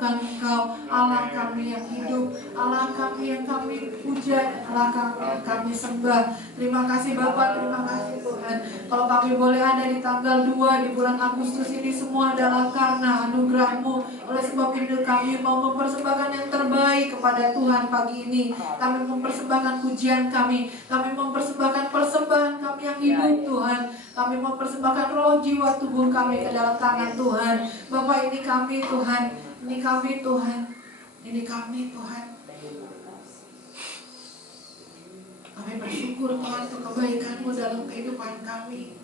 mengagungkan Engkau, Allah kami yang hidup, Allah kami yang kami puja, Allah kami yang kami sembah. Terima kasih Bapa, terima kasih Tuhan. Kalau kami boleh ada di tanggal 2 di bulan Agustus ini, semua adalah karena anugerah-Mu. Oleh sebab itu kami mau mempersembahkan yang terbaik kepada Tuhan pagi ini. Kami mempersembahkan pujian kami mempersembahkan persembahan kami yang hidup Tuhan. Kami mempersembahkan roh, jiwa, tubuh kami ke dalam tangan Tuhan. Bapak, ini kami Tuhan, ini kami Tuhan, ini kami Tuhan. Kami bersyukur Tuhan untuk kebaikan-Mu dalam kehidupan kami.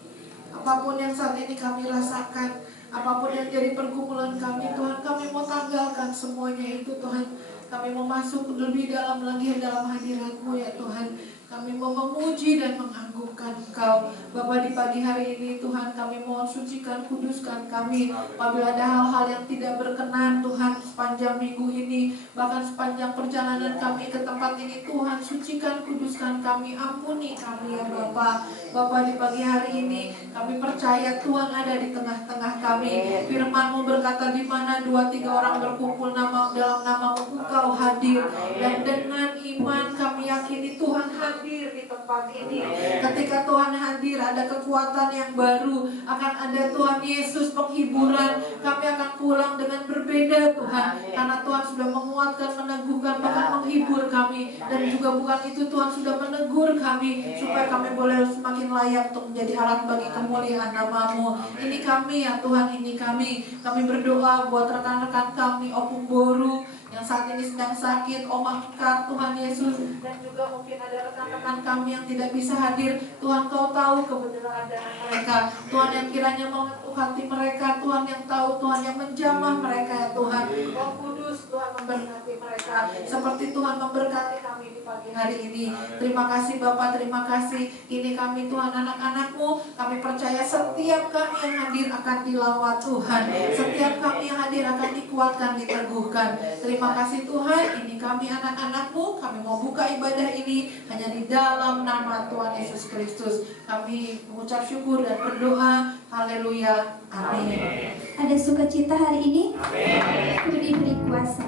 Apapun yang saat ini kami rasakan, apapun yang jadi pergumulan kami Tuhan, kami mau tanggalkan semuanya itu Tuhan. Kami mau masuk lebih dalam lagi dalam hadirat-Mu ya Tuhan. Kami mau memuji dan mengagungkan Engkau. Bapa, di pagi hari ini Tuhan, kami mau sucikan, kuduskan kami. Apabila ada hal-hal yang tidak berkenan Tuhan sepanjang minggu ini, bahkan sepanjang perjalanan kami ke tempat ini, Tuhan sucikan, kuduskan kami, ampuni kami ya Bapa. Bapa, di pagi hari ini kami percaya Tuhan ada di tengah-tengah kami. Firman-Mu berkata, di mana 2-3 orang berkumpul dalam nama-Mu, Engkau hadir. Dan dengan iman kami yakini Tuhan hadir di tempat ini. Ketika Tuhan hadir, ada kekuatan yang baru. Akan ada Tuhan Yesus penghiburan. Kami akan pulang dengan berbeda Tuhan. Karena Tuhan sudah menguatkan, meneguhkan, bahkan menghibur kami. Dan juga bukan itu, Tuhan sudah menegur kami supaya kami boleh semakin layak untuk menjadi alat bagi kemuliaan nama-Mu. Ini kami ya Tuhan, ini kami. Kami berdoa buat rekan-rekan kami, Opung Boru yang saat ini sedang sakit, Oma Mekar, Tuhan Yesus, dan juga mungkin ada rekan-rekan kami yang tidak bisa hadir. Tuhan, Kau tahu kebenaran mereka. Tuhan, yang kiranya mengetuk hati mereka, Tuhan yang tahu, Tuhan yang menjamah mereka ya Tuhan. Roh Kudus, Tuhan memberkati mereka seperti Tuhan memberkati kami di pagi hari ini. Terima kasih Bapak, terima kasih. Ini kami Tuhan, anak-anak-Mu. Kami percaya setiap kami yang hadir akan dilawat Tuhan. Setiap kami yang hadir akan dikuatkan, diteguhkan. Terima kasih Tuhan, ini kami anak-anak-Mu. Kami mau buka ibadah ini hanya di dalam nama Tuhan Yesus Kristus. Kami mengucap syukur dan berdoa. Haleluya, amin. Ada sukacita hari ini? Diberi kuasa.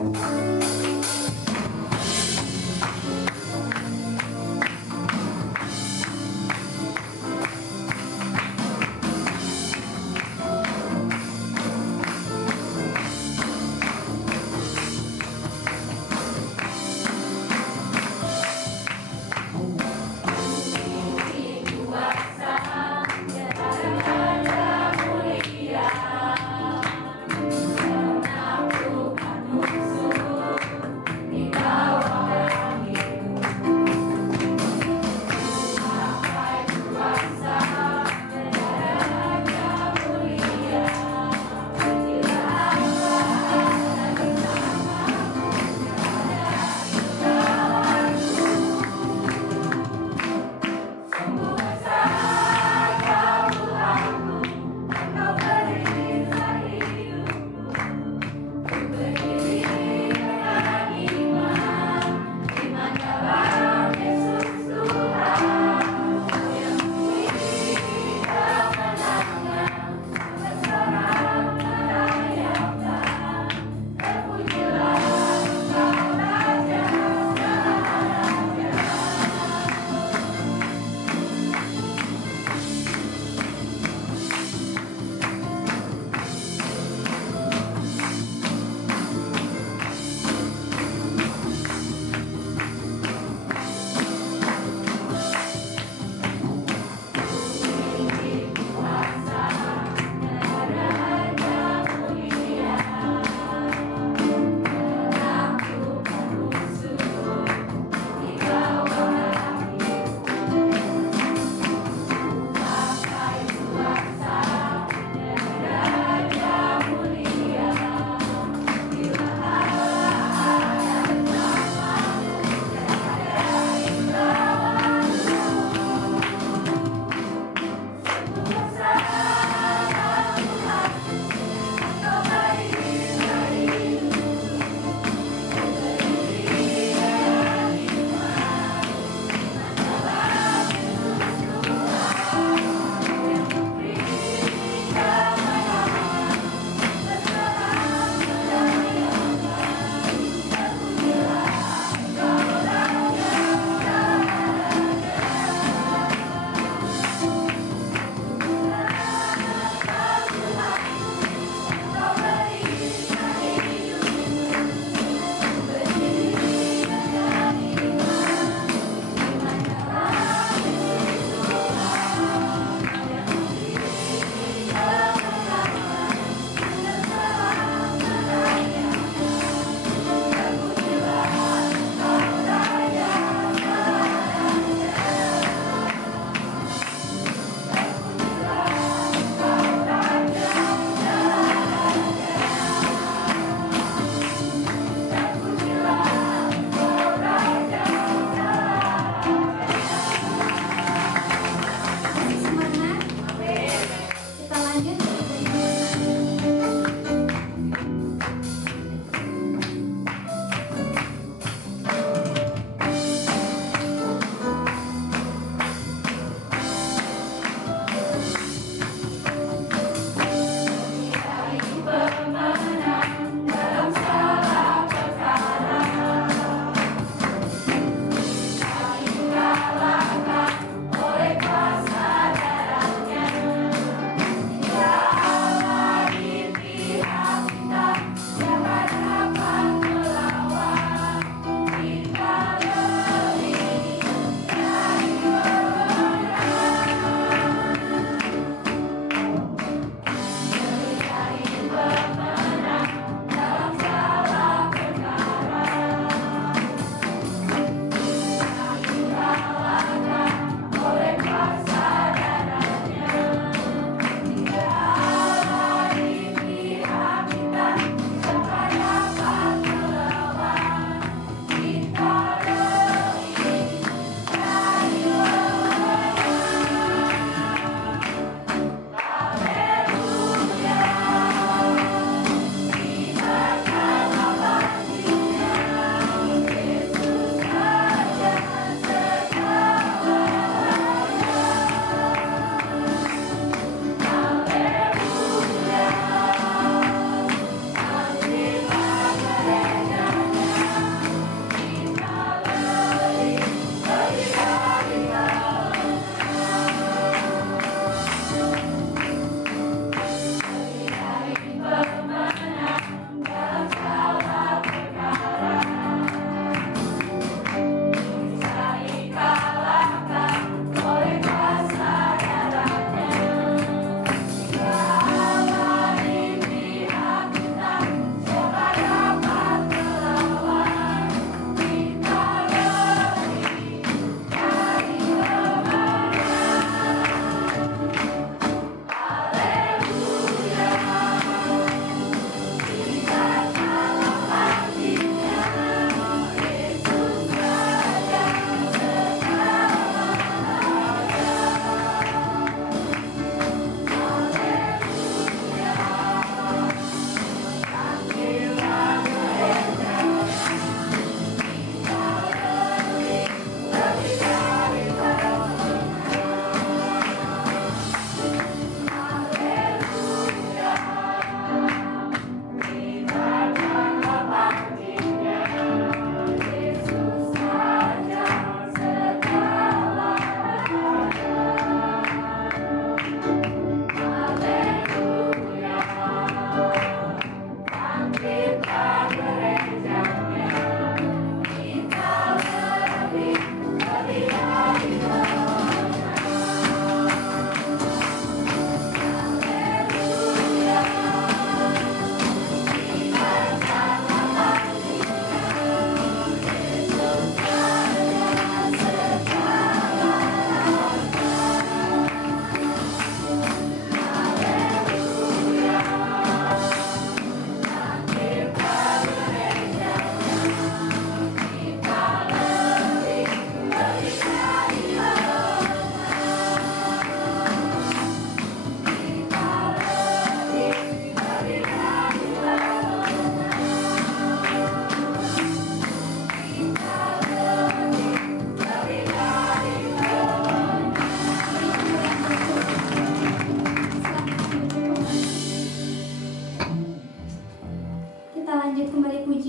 Mulia, menaklukkan musuh.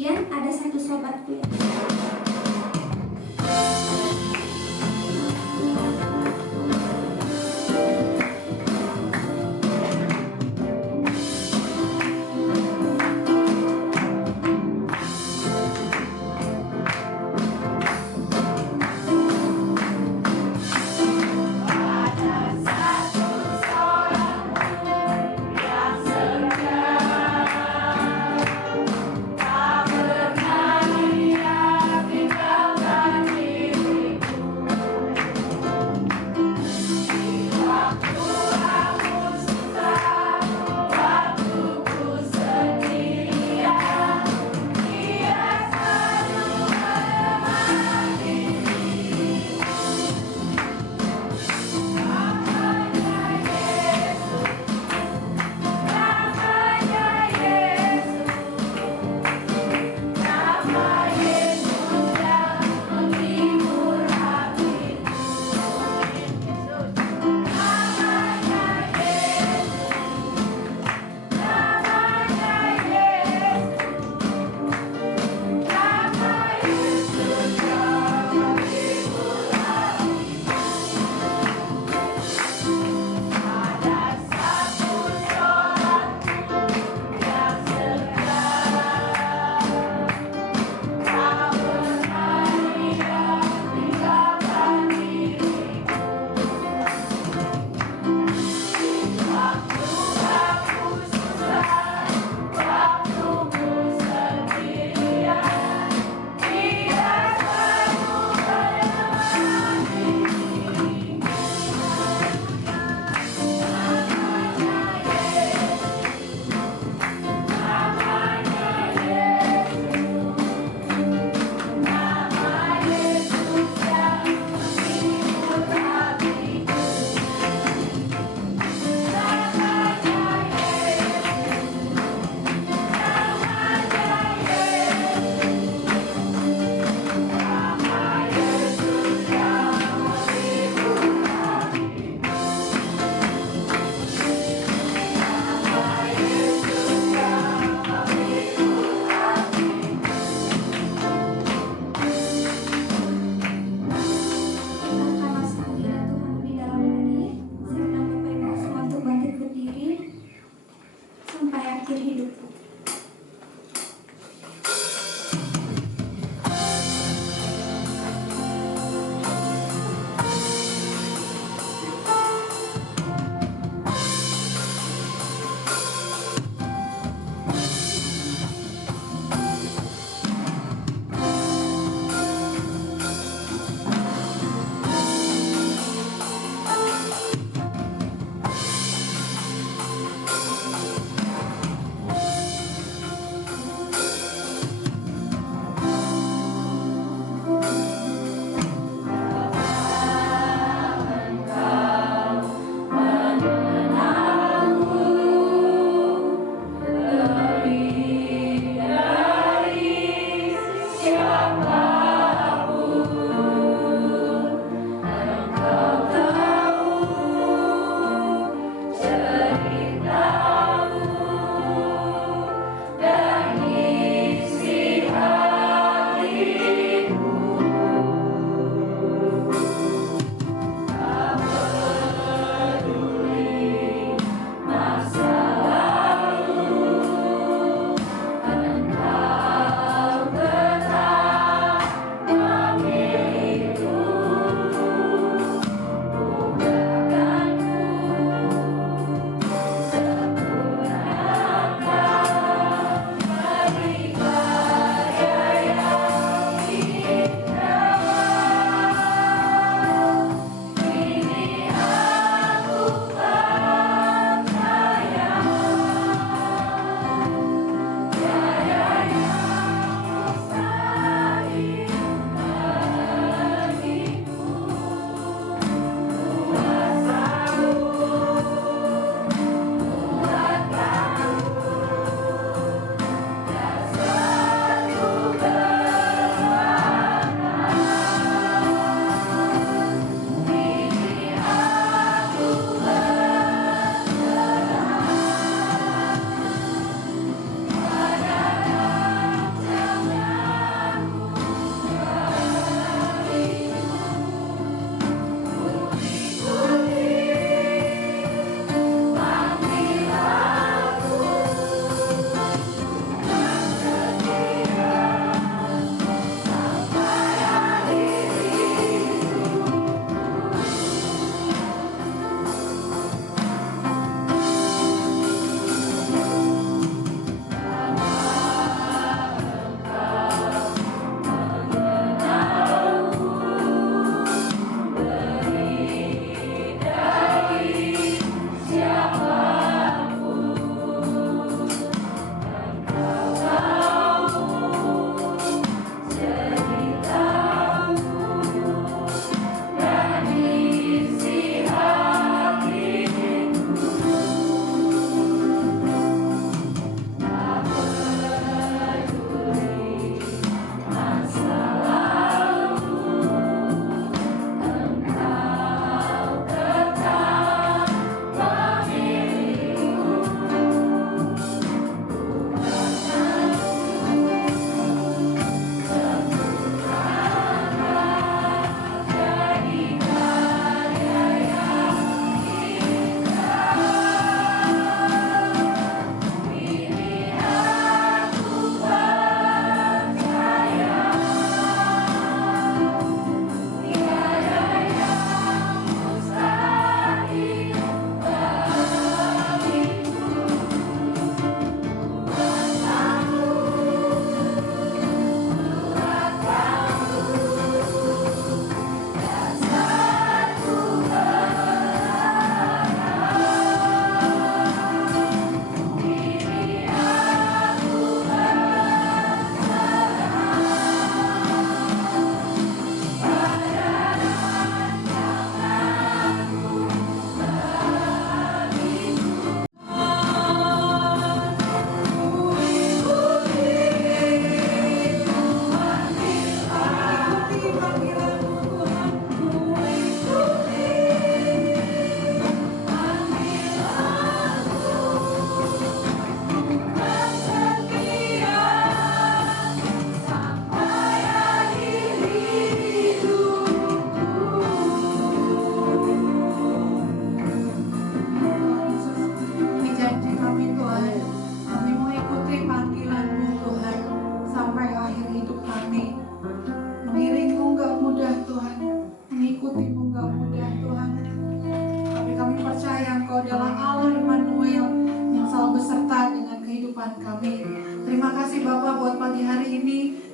kemudian ada satu sobatku ya.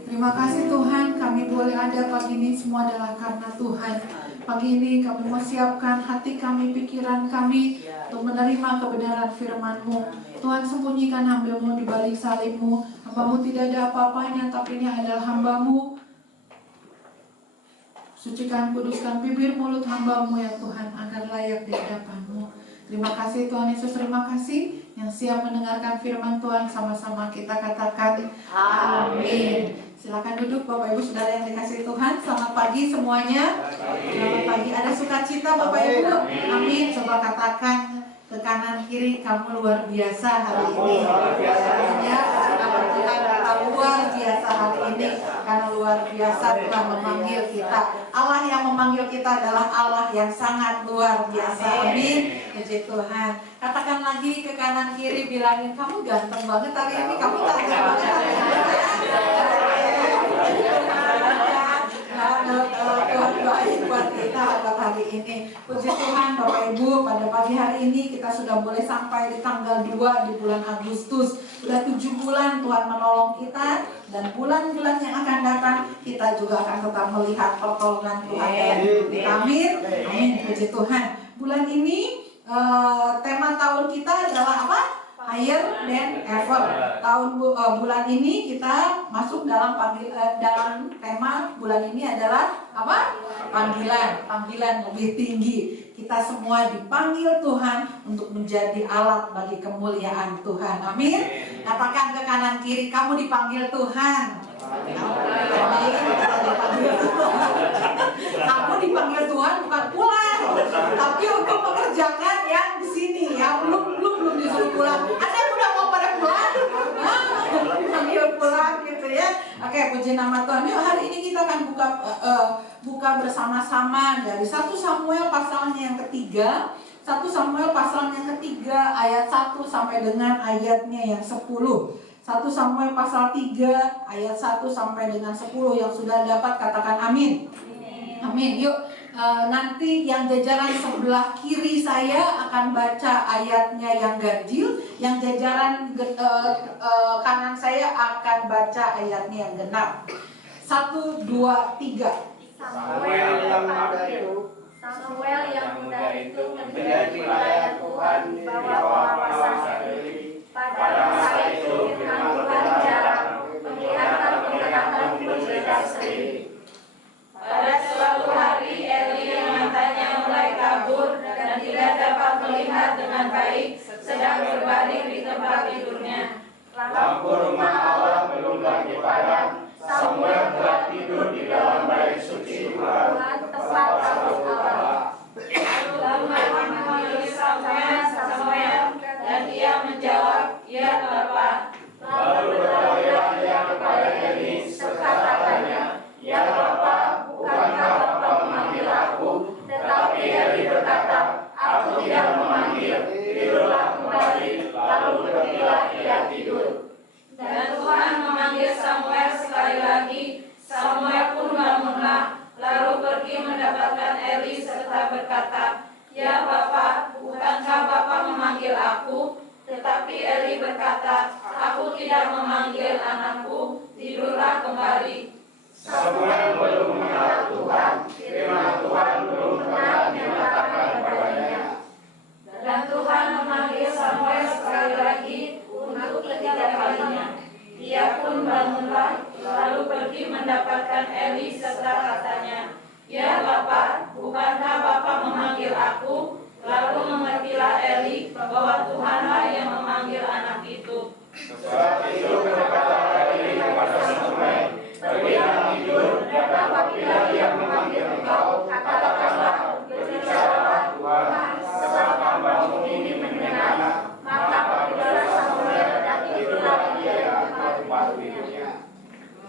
Terima kasih Tuhan, kami boleh ada pagi ini semua adalah karena Tuhan. Pagi ini kami mau siapkan hati kami, pikiran kami untuk menerima kebenaran firman-Mu. Tuhan, sembunyikan hamba-Mu di balik salib-Mu. Hamba-Mu tidak ada apa-apanya, tapi ini adalah hamba-Mu. Sucikan, kuduskan bibir mulut hamba-Mu ya Tuhan, agar layak di hadapan-Mu. Terima kasih Tuhan Yesus, terima kasih yang siap mendengarkan firman Tuhan. Sama-sama kita katakan amin. Silakan duduk Bapak Ibu Saudara yang dikasihi Tuhan. Selamat pagi semuanya. Selamat pagi. Ada sukacita Bapak Ibu. Amin. Coba katakan ke kanan kiri, kamu luar biasa hari ini. Artinya Tuhan luar biasa hari ini, karena luar biasa Tuhan memanggil kita. Allah yang memanggil kita adalah Allah yang sangat luar biasa. Amin. Puji Tuhan. Katakan lagi ke kanan kiri, bilangin kamu ganteng banget hari ini. Kamu ganteng banget hari ini. Tuhan baik buat kita buat hari ini. Puji Tuhan Bapak Ibu, pada pagi hari ini kita sudah boleh sampai di tanggal 2 di bulan Agustus. Sudah 7 bulan Tuhan menolong kita, dan bulan-bulan yang akan datang kita juga akan tetap melihat pertolongan Tuhan dalam hidup kita. Amin. Amin. Puji Tuhan. Bulan ini tema tahun kita adalah apa? Higher than ever. Bulan ini kita masuk dalam dalam tema bulan ini adalah apa? Panggilan lebih tinggi. Kita semua dipanggil Tuhan untuk menjadi alat bagi kemuliaan Tuhan. Amin. Katakan ke kanan kiri, kamu dipanggil Tuhan. Kamu dipanggil Tuhan bukan pulang, tapi untuk mengerjakan yang di sini ya. Belum disuruh pulang. Ada yang udah mau pada pulang? Dipanggil pulang gitu ya. Oke, puji nama Tuhan. Yuk, hari ini kita akan buka bersama-sama dari 1 Samuel pasalnya yang ketiga. 1 Samuel pasalnya yang ketiga ayat 1 sampai dengan ayatnya yang 10. 1 Samuel pasal 3 ayat 1 sampai dengan 10. Yang sudah dapat katakan amin. Amin. Yuk, nanti yang jajaran sebelah kiri saya akan baca ayatnya yang ganjil, yang jajaran kanan saya akan baca ayatnya yang genap. 1, 2, 3. Samuel yang muda itu menjadi pelayan Tuhan di bawah pengawasan Eli. Pada masa itu firman Tuhan jarang, penglihatan berbeda sendiri. Pada suatu hari Eli yang matanya mulai kabur dan tidak dapat melihat dengan baik sedang berbaring di tempat tidurnya. Lampu rumah Allah belum lagi padam. Samuel telah tidur di dalam bait suci Tuhan, tempat talut Allah. Lalu Tuhan memanggil Samuel, dan ia menjawab, "Ya Bapa." Lalu berlarilah ia kepada Eli serta katanya, "Ya Bapa, bukankah Bapa memanggil aku?" Tetapi Eli berkata, "Aku tidak memanggil, tidurlah kembali." Lalu pergilah ia tidur. Dan Tuhan memanggil Samuel sekali lagi. Samuel pun bangunlah, lalu pergi mendapatkan Eli serta berkata, "Ya Bapa, bukankah Bapa memanggil aku?" Tetapi Eli berkata, "Aku tidak memanggil anakku, tidurlah kembali." Samuel belum mengenal Tuhan, firman Tuhan belum pernah dinyatakan kepadanya. Dan Tuhan memanggil Samuel sekali lagi untuk ketiga kalinya. Ia pun bangunlah, lalu pergi mendapatkan Eli serta katanya, "Ya Bapa, bukankah Bapa memanggil aku?" Lalu mengertilah Eli bahwa Tuhanlah yang memanggil anak itu. Sebab itu berkata Eli kepada Samuel, "Pergilah tidur, dan apabila dia memanggil engkau, katakanlah, berbicaralah Tuhan, sebab hamba-Mu ini mendengar." Maka pergilah Samuel dan tidurlah dia di tempat tidurnya.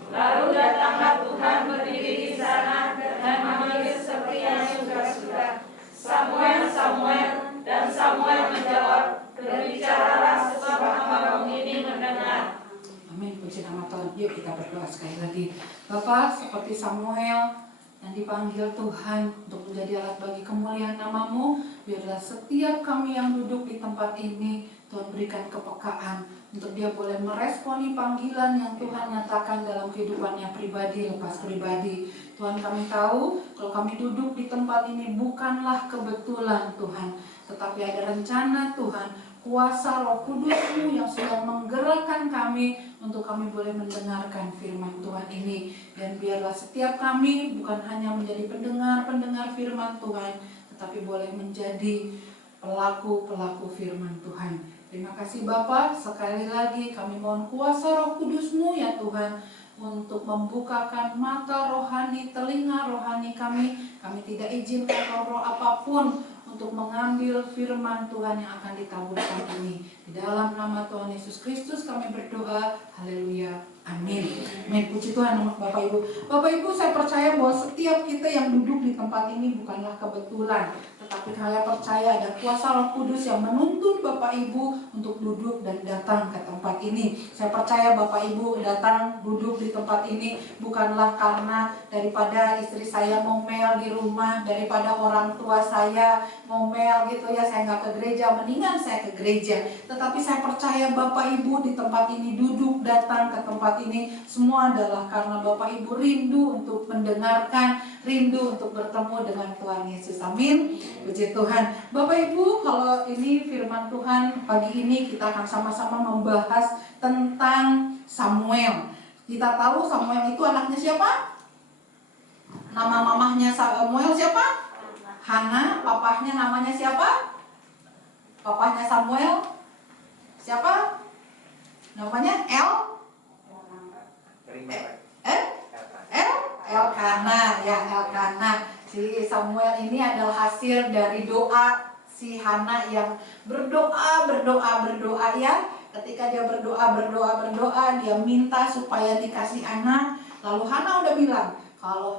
Lalu datanglah Tuhan berdiri di sana dan memanggil seperti yang sudah-sudah, "Samuel, Samuel." Dan Samuel menjawab, "Berbicaralah sebab hamba-Mu ini mendengar." Amin. Puji nama Tuhan. Yuk kita berdoa sekali lagi. Bapa, seperti Samuel yang dipanggil Tuhan untuk menjadi alat bagi kemuliaan nama-Mu, biarlah setiap kami yang duduk di tempat ini Tuhan berikan kepekaan untuk dia boleh meresponi panggilan yang Tuhan nyatakan dalam kehidupannya pribadi lepas pribadi. Tuhan, kami tahu kalau kami duduk di tempat ini bukanlah kebetulan Tuhan, tetapi ada rencana Tuhan, kuasa Roh Kudus-Mu yang sedang menggerakkan kami untuk kami boleh mendengarkan firman Tuhan ini. Dan biarlah setiap kami bukan hanya menjadi pendengar firman Tuhan, tetapi boleh menjadi pelaku-pelaku firman Tuhan. Terima kasih Bapa, sekali lagi kami mohon kuasa Roh Kudus-Mu ya Tuhan, untuk membukakan mata rohani, telinga rohani kami. Kami tidak izinkan roh-roh apapun untuk mengambil firman Tuhan yang akan ditaburkan ini. Di dalam nama Tuhan Yesus Kristus kami berdoa, haleluya, amin. Amin, puji Tuhan Bapak Ibu. Bapak Ibu, saya percaya bahwa setiap kita yang duduk di tempat ini bukanlah kebetulan, tetapi saya percaya ada kuasa Roh Kudus yang menuntun Bapak Ibu untuk duduk dan datang ke tempat ini. Saya percaya Bapak Ibu datang duduk di tempat ini bukanlah karena daripada istri saya ngomel di rumah, daripada orang tua saya ngomel gitu ya, saya nggak ke gereja, mendingan saya ke gereja. Tetapi saya percaya Bapak Ibu di tempat ini duduk datang ke tempat ini semua adalah karena Bapak Ibu rindu untuk mendengarkan, rindu untuk bertemu dengan Tuhan Yesus. Amin. Puji Tuhan. Bapak Ibu, kalau ini firman Tuhan pagi ini kita akan sama-sama membahas tentang Samuel. Kita tahu Samuel itu anaknya siapa? Nama mamahnya Samuel siapa? Hana. Papahnya namanya siapa? Papahnya Samuel siapa? Namanya Elkana ya, Elkana. Si Samuel ini adalah hasil dari doa si Hana yang berdoa ya. Ketika dia berdoa, dia minta supaya dikasih anak. Lalu Hana udah bilang, kalau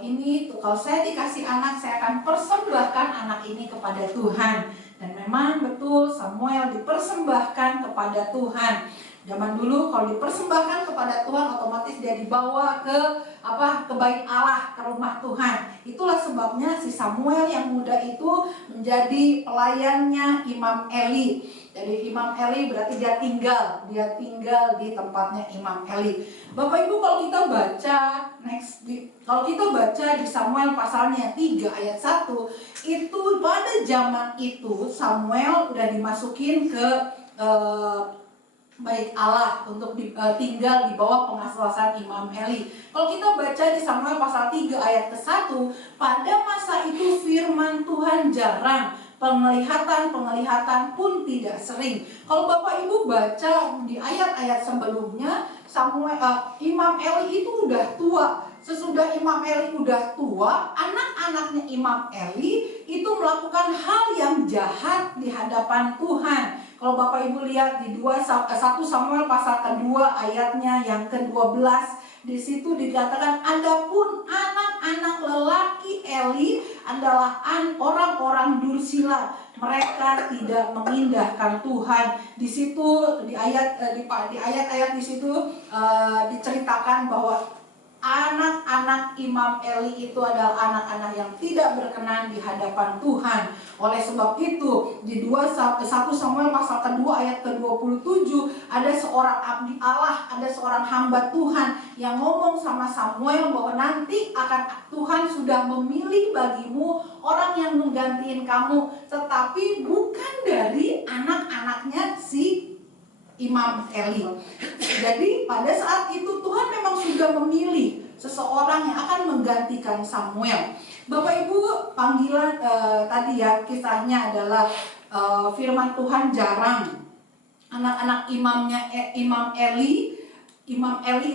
saya dikasih anak, saya akan persembahkan anak ini kepada Tuhan. Dan memang betul Samuel dipersembahkan kepada Tuhan. Zaman dulu kalau dipersembahkan kepada Tuhan, otomatis dia dibawa ke bait Allah, ke rumah Tuhan. Itulah sebabnya si Samuel yang muda itu menjadi pelayannya Imam Eli. Jadi Imam Eli berarti dia tinggal di tempatnya Imam Eli. Bapak Ibu, kalau kita baca kalau kita baca di Samuel pasalnya 3 ayat 1, itu pada zaman itu Samuel udah dimasukin ke bait Allah untuk tinggal di bawah pengasuhan Imam Eli. Kalau kita baca di Samuel pasal 3 ayat ke-1, pada masa itu firman Tuhan jarang, penglihatan pun tidak sering. Kalau Bapak Ibu baca di ayat-ayat sebelumnya, Imam Eli itu udah tua. Sesudah Imam Eli udah tua, anak-anaknya Imam Eli itu melakukan hal yang jahat di hadapan Tuhan. Kalau Bapak Ibu lihat di 1 Samuel pasal kedua ayatnya yang ke-12, di situ dikatakan, adapun anak-anak lelaki Eli adalah orang-orang dursila, mereka tidak mengindahkan Tuhan. Di situ di ayat-ayat di situ diceritakan bahwa anak-anak Imam Eli itu adalah anak-anak yang tidak berkenan di hadapan Tuhan. Oleh sebab itu di 1 Samuel pasal kedua ayat ke-27 ada seorang abdi Allah, ada seorang hamba Tuhan yang ngomong sama Samuel bahwa nanti Tuhan sudah memilih bagimu orang yang menggantiin kamu, tetapi bukan dari anak-anaknya si Imam Eli. Jadi pada saat itu Tuhan memang sudah memilih seseorang yang akan menggantikan Samuel. Bapak Ibu, panggilan tadi ya kisahnya adalah firman Tuhan jarang. Anak-anak Imam Eli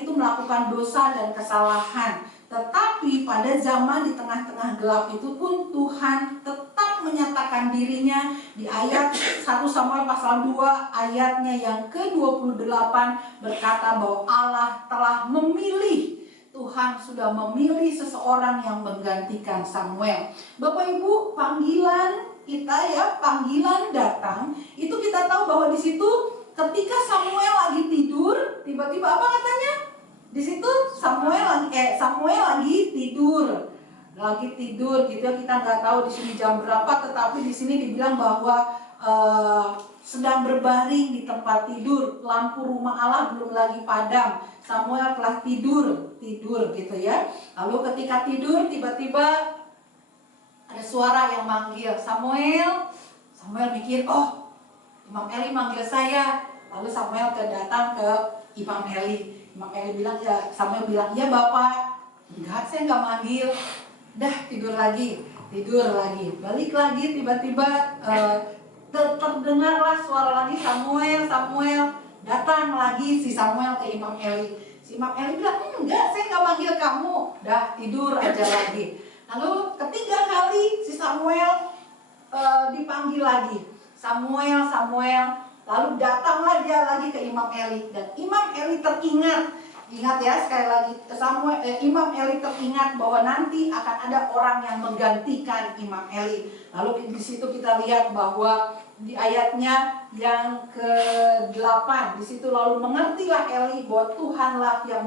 itu melakukan dosa dan kesalahan. Tetapi pada zaman di tengah-tengah gelap itu pun Tuhan tetap menyatakan dirinya. Di ayat 1 Samuel pasal 2 ayatnya yang ke-28 berkata bahwa Allah telah memilih, Tuhan sudah memilih seseorang yang menggantikan Samuel. Bapak Ibu, panggilan kita ya, panggilan datang, itu kita tahu bahwa di situ ketika Samuel lagi tidur, tiba-tiba apa katanya? Di situ Samuel lagi tidur gitu ya, kita nggak tahu di sini jam berapa, tetapi di sini dibilang bahwa sedang berbaring di tempat tidur, lampu rumah Allah belum lagi padam. Samuel telah tidur gitu ya. Lalu ketika tidur tiba-tiba ada suara yang manggil, Samuel. Samuel mikir, oh Imam Eli manggil saya. Lalu Samuel datang ke Imam Eli. Imam Eli bilang, ya, Samuel bilang, ya Bapak. Enggak, saya nggak manggil. Dah tidur lagi. Balik lagi tiba-tiba terdengarlah suara lagi, Samuel. Datang lagi si Samuel ke Imam Eli. Si Imam Eli bilang, enggak, saya nggak manggil kamu. Dah tidur aja lagi. Lalu ketiga kali si Samuel dipanggil lagi. Samuel. Lalu datanglah dia lagi ke Imam Eli. Dan Imam Eli ingat ya sekali lagi, Imam Eli teringat bahwa nanti akan ada orang yang menggantikan Imam Eli. Lalu di situ kita lihat bahwa di ayatnya yang ke-8 di situ, lalu mengertilah Eli bahwa Tuhanlah yang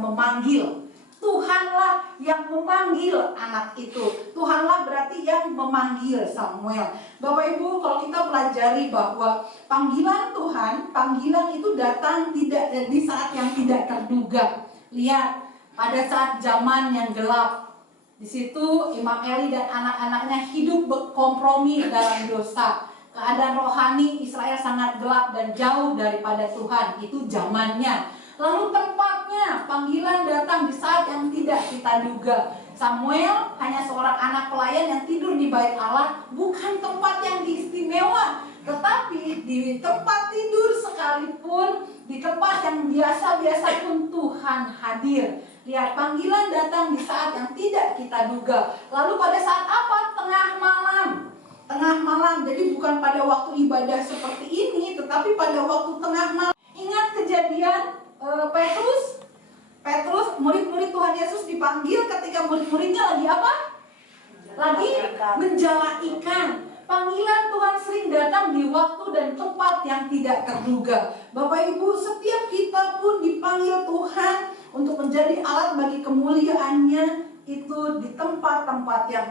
memanggil anak itu. Tuhanlah berarti yang memanggil Samuel. Bapak Ibu, kalau kita pelajari bahwa panggilan Tuhan, panggilan itu datang tidak di saat yang tidak terduga. Lihat, pada saat zaman yang gelap, di situ Imam Eli dan anak-anaknya hidup berkompromi dalam dosa. Keadaan rohani Israel sangat gelap dan jauh daripada Tuhan. Itu zamannya. Lalu tempatnya, panggilan datang di saat yang tidak kita duga. Samuel hanya seorang anak pelayan yang tidur di bait Allah, bukan tempat yang istimewa. Tetapi di tempat tidur sekalipun, di tempat yang biasa-biasa pun Tuhan hadir. Lihat, panggilan datang di saat yang tidak kita duga. Lalu pada saat apa? Tengah malam. Jadi bukan pada waktu ibadah seperti ini, tetapi pada waktu tengah malam. Ingat kejadian Petrus, murid-murid Tuhan Yesus dipanggil ketika murid-muridnya lagi apa? Lagi menjala ikan. Panggilan Tuhan sering datang di waktu dan tempat yang tidak terduga. Bapak Ibu, setiap kita pun dipanggil Tuhan untuk menjadi alat bagi kemuliaan-Nya, itu di tempat-tempat yang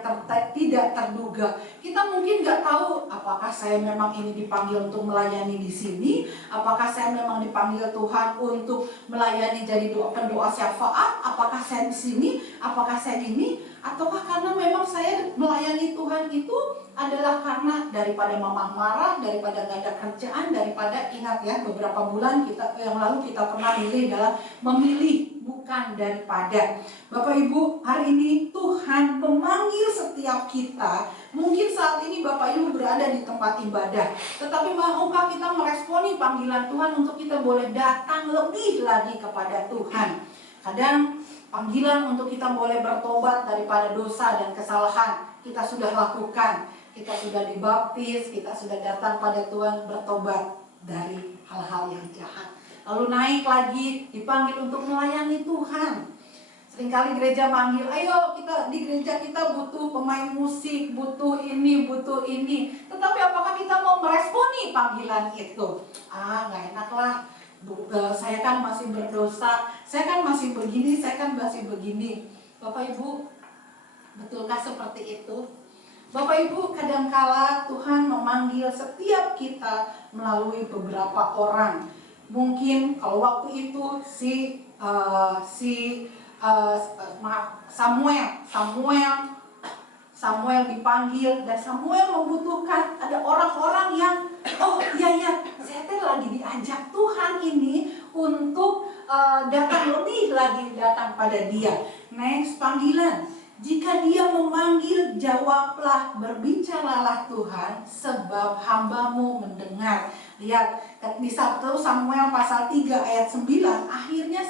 tidak terduga. Kita mungkin nggak tahu apakah saya memang ini dipanggil untuk melayani di sini, apakah saya memang dipanggil Tuhan untuk melayani jadi pendoa syafaat, apakah saya di sini, apakah saya ini, ataukah karena memang saya melayani Tuhan itu adalah karena daripada mamah marah, daripada nggak ada kerjaan, daripada ingat ya beberapa bulan yang lalu kita pernah memilih bukan daripada. Bapak Ibu, hari ini Tuhan memanggil setiap kita. Mungkin saat ini Bapak Ibu berada di tempat ibadah, tetapi maukah kita meresponi panggilan Tuhan untuk kita boleh datang lebih lagi kepada Tuhan? Kadang panggilan untuk kita boleh bertobat daripada dosa dan kesalahan kita sudah lakukan. Kita sudah dibaptis, kita sudah datang pada Tuhan bertobat dari hal-hal yang jahat. Lalu naik lagi, dipanggil untuk melayani Tuhan. Seringkali gereja manggil, ayo di gereja kita butuh pemain musik, butuh ini. Tetapi apakah kita mau meresponi panggilan itu? Nggak enak lah. Saya kan masih berdosa, saya kan masih begini. Bapak Ibu, betulkah seperti itu? Bapak Ibu, kadangkala Tuhan memanggil setiap kita melalui beberapa orang. Mungkin kalau waktu itu Samuel dipanggil, dan Samuel membutuhkan ada orang-orang yang saya lagi diajak Tuhan ini untuk datang pada dia. Next, panggilan. Jika dia memanggil, jawablah, berbicaralah Tuhan, sebab hamba-Mu mendengar. Lihat, di 1 Samuel pasal 3 ayat 9, akhirnya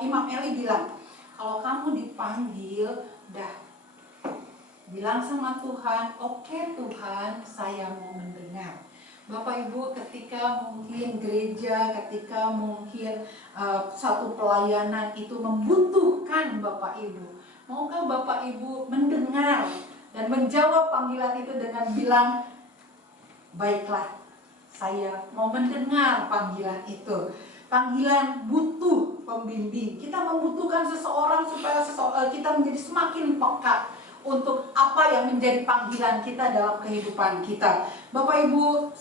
Imam Eli bilang, kalau kamu dipanggil, bilang sama Tuhan, oke Tuhan, saya mau mendengar. Bapak Ibu, ketika mungkin gereja, ketika mungkin satu pelayanan itu membutuhkan Bapak Ibu, maukah Bapak Ibu mendengar dan menjawab panggilan itu dengan bilang, baiklah, saya mau mendengar panggilan itu. Panggilan butuh pembimbing. Kita membutuhkan seseorang supaya kita menjadi semakin peka untuk apa yang menjadi panggilan kita dalam kehidupan kita. Bapak Ibu,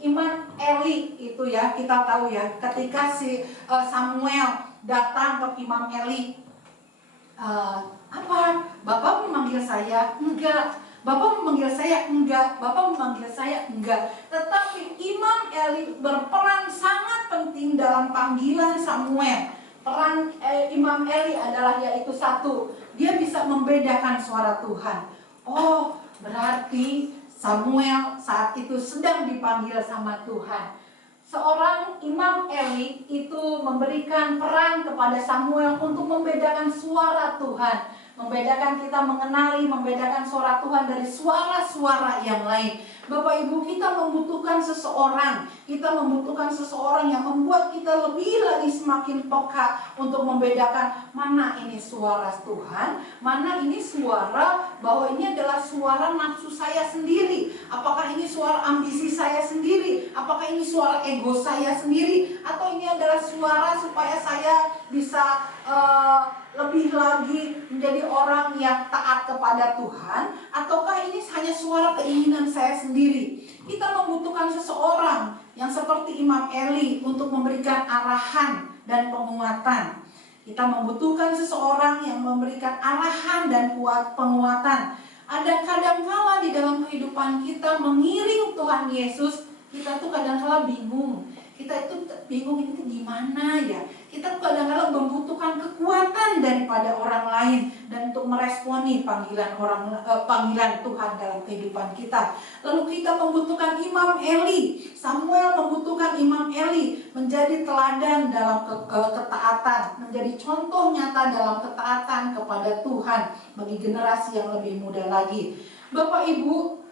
Imam Eli itu ya, kita tahu ya, ketika Samuel datang ke Imam Eli, apa? Bapak memanggil saya? Enggak. Bapak memanggil saya? Enggak. Bapak memanggil saya? Enggak. Tetapi Imam Eli berperan sangat penting dalam panggilan Samuel. Peran Imam Eli adalah yaitu satu, dia bisa membedakan suara Tuhan. Oh, berarti Samuel saat itu sedang dipanggil sama Tuhan. Seorang Imam Eli itu memberikan peran kepada Samuel untuk membedakan suara Tuhan, membedakan kita mengenali, membedakan suara Tuhan dari suara-suara yang lain. Bapak Ibu, kita membutuhkan seseorang, yang membuat kita lebih lagi semakin peka untuk membedakan mana ini suara Tuhan, mana ini suara bahwa ini adalah suara nafsu saya sendiri, apakah ini suara ambisi saya sendiri, apakah ini suara ego saya sendiri, atau ini adalah suara supaya saya bisa lebih lagi menjadi orang yang taat kepada Tuhan, ataukah ini hanya suara keinginan saya sendiri. Kita membutuhkan seseorang yang seperti Imam Eli untuk memberikan arahan dan penguatan. Kita membutuhkan seseorang yang memberikan arahan dan penguatan. Ada kadangkala di dalam kehidupan kita mengiring Tuhan Yesus, kita tuh kadangkala bingung. Kita itu bingung, ini tuh gimana ya? Kita kadang-kadang membutuhkan kekuatan daripada orang lain dan untuk meresponi panggilan Tuhan dalam kehidupan kita. Lalu kita membutuhkan Imam Eli. Samuel membutuhkan Imam Eli menjadi teladan dalam ketaatan, menjadi contoh nyata dalam ketaatan kepada Tuhan bagi generasi yang lebih muda lagi. Bapak Ibu,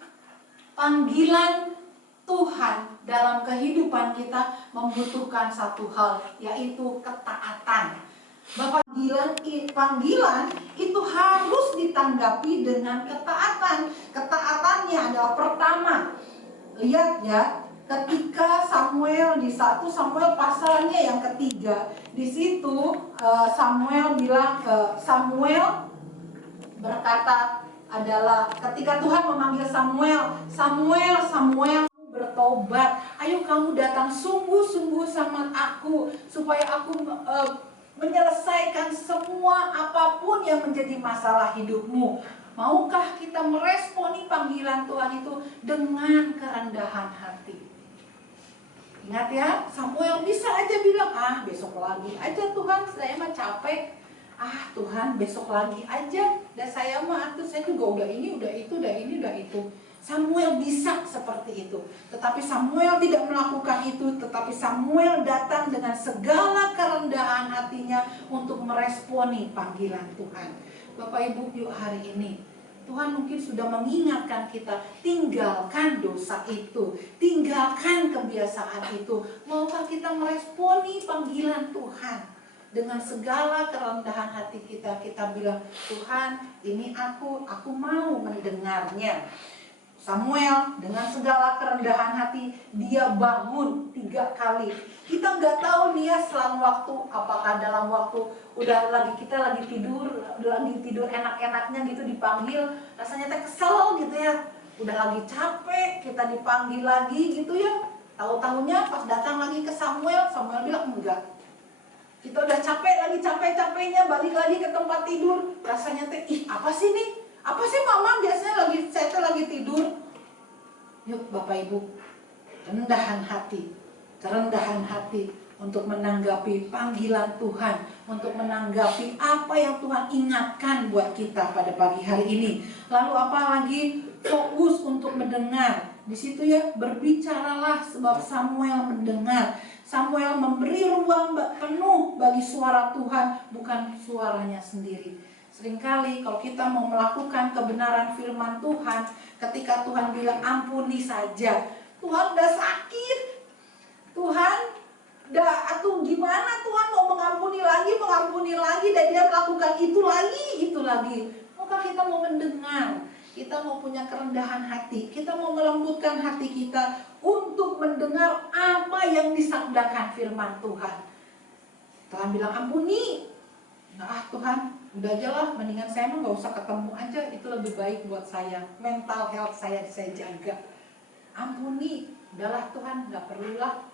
panggilan Tuhan dalam kehidupan kita membutuhkan satu hal, yaitu ketaatan. Panggilan itu harus ditanggapi dengan ketaatan. Ketaatannya adalah pertama, lihat ya, ketika Samuel di 1 Samuel pasalnya yang ketiga, di situ Samuel berkata adalah ketika Tuhan memanggil Samuel bertobat, ayo kamu datang sungguh-sungguh sama aku supaya aku menyelesaikan semua apapun yang menjadi masalah hidupmu. Maukah kita meresponi panggilan Tuhan itu dengan kerendahan hati? Ingat ya, Samuel bisa aja bilang, besok lagi aja Tuhan, saya mah capek. Tuhan, besok lagi aja. Dan saya juga udah ini, udah itu, udah ini, udah itu. Samuel bisa seperti itu. Tetapi Samuel tidak melakukan itu. Tetapi Samuel datang dengan segala kerendahan hatinya untuk meresponi panggilan Tuhan. Bapak Ibu, yuk hari ini Tuhan mungkin sudah mengingatkan kita, tinggalkan dosa itu, tinggalkan kebiasaan itu. Maukah kita meresponi panggilan Tuhan dengan segala kerendahan hati kita? Kita bilang, Tuhan, ini aku mau mendengarnya. Samuel dengan segala kerendahan hati, dia bangun 3 kali. Kita nggak tahu dia selang waktu, apakah dalam waktu kita lagi tidur enak-enaknya gitu dipanggil, rasanya kesel gitu ya. Udah lagi capek, kita dipanggil lagi gitu ya. Tahu-tahunya pas datang lagi ke Samuel bilang enggak. Kita udah capek-capeknya balik lagi ke tempat tidur, rasanya apa sih nih? Apa sih mama biasanya saya lagi tidur? Yuk Bapak Ibu, kerendahan hati untuk menanggapi panggilan Tuhan, untuk menanggapi apa yang Tuhan ingatkan buat kita pada pagi hari ini. Lalu apa lagi? Fokus untuk mendengar. Di situ ya, berbicaralah sebab Samuel mendengar. Samuel memberi ruang penuh bagi suara Tuhan, bukan suaranya sendiri. Seringkali kalau kita mau melakukan kebenaran firman Tuhan, ketika Tuhan bilang ampuni saja, Tuhan udah sakit, Tuhan gimana Tuhan mau mengampuni lagi, dan dia melakukan itu lagi. Maka kita mau mendengar, kita mau punya kerendahan hati, kita mau melembutkan hati kita untuk mendengar apa yang disabdakan firman Tuhan. Tuhan bilang ampuni, Tuhan, Udah aja lah, mendingan saya mah nggak usah ketemu aja, itu lebih baik buat saya. Mental health saya jaga. Ampuni, udahlah Tuhan, nggak perlulah.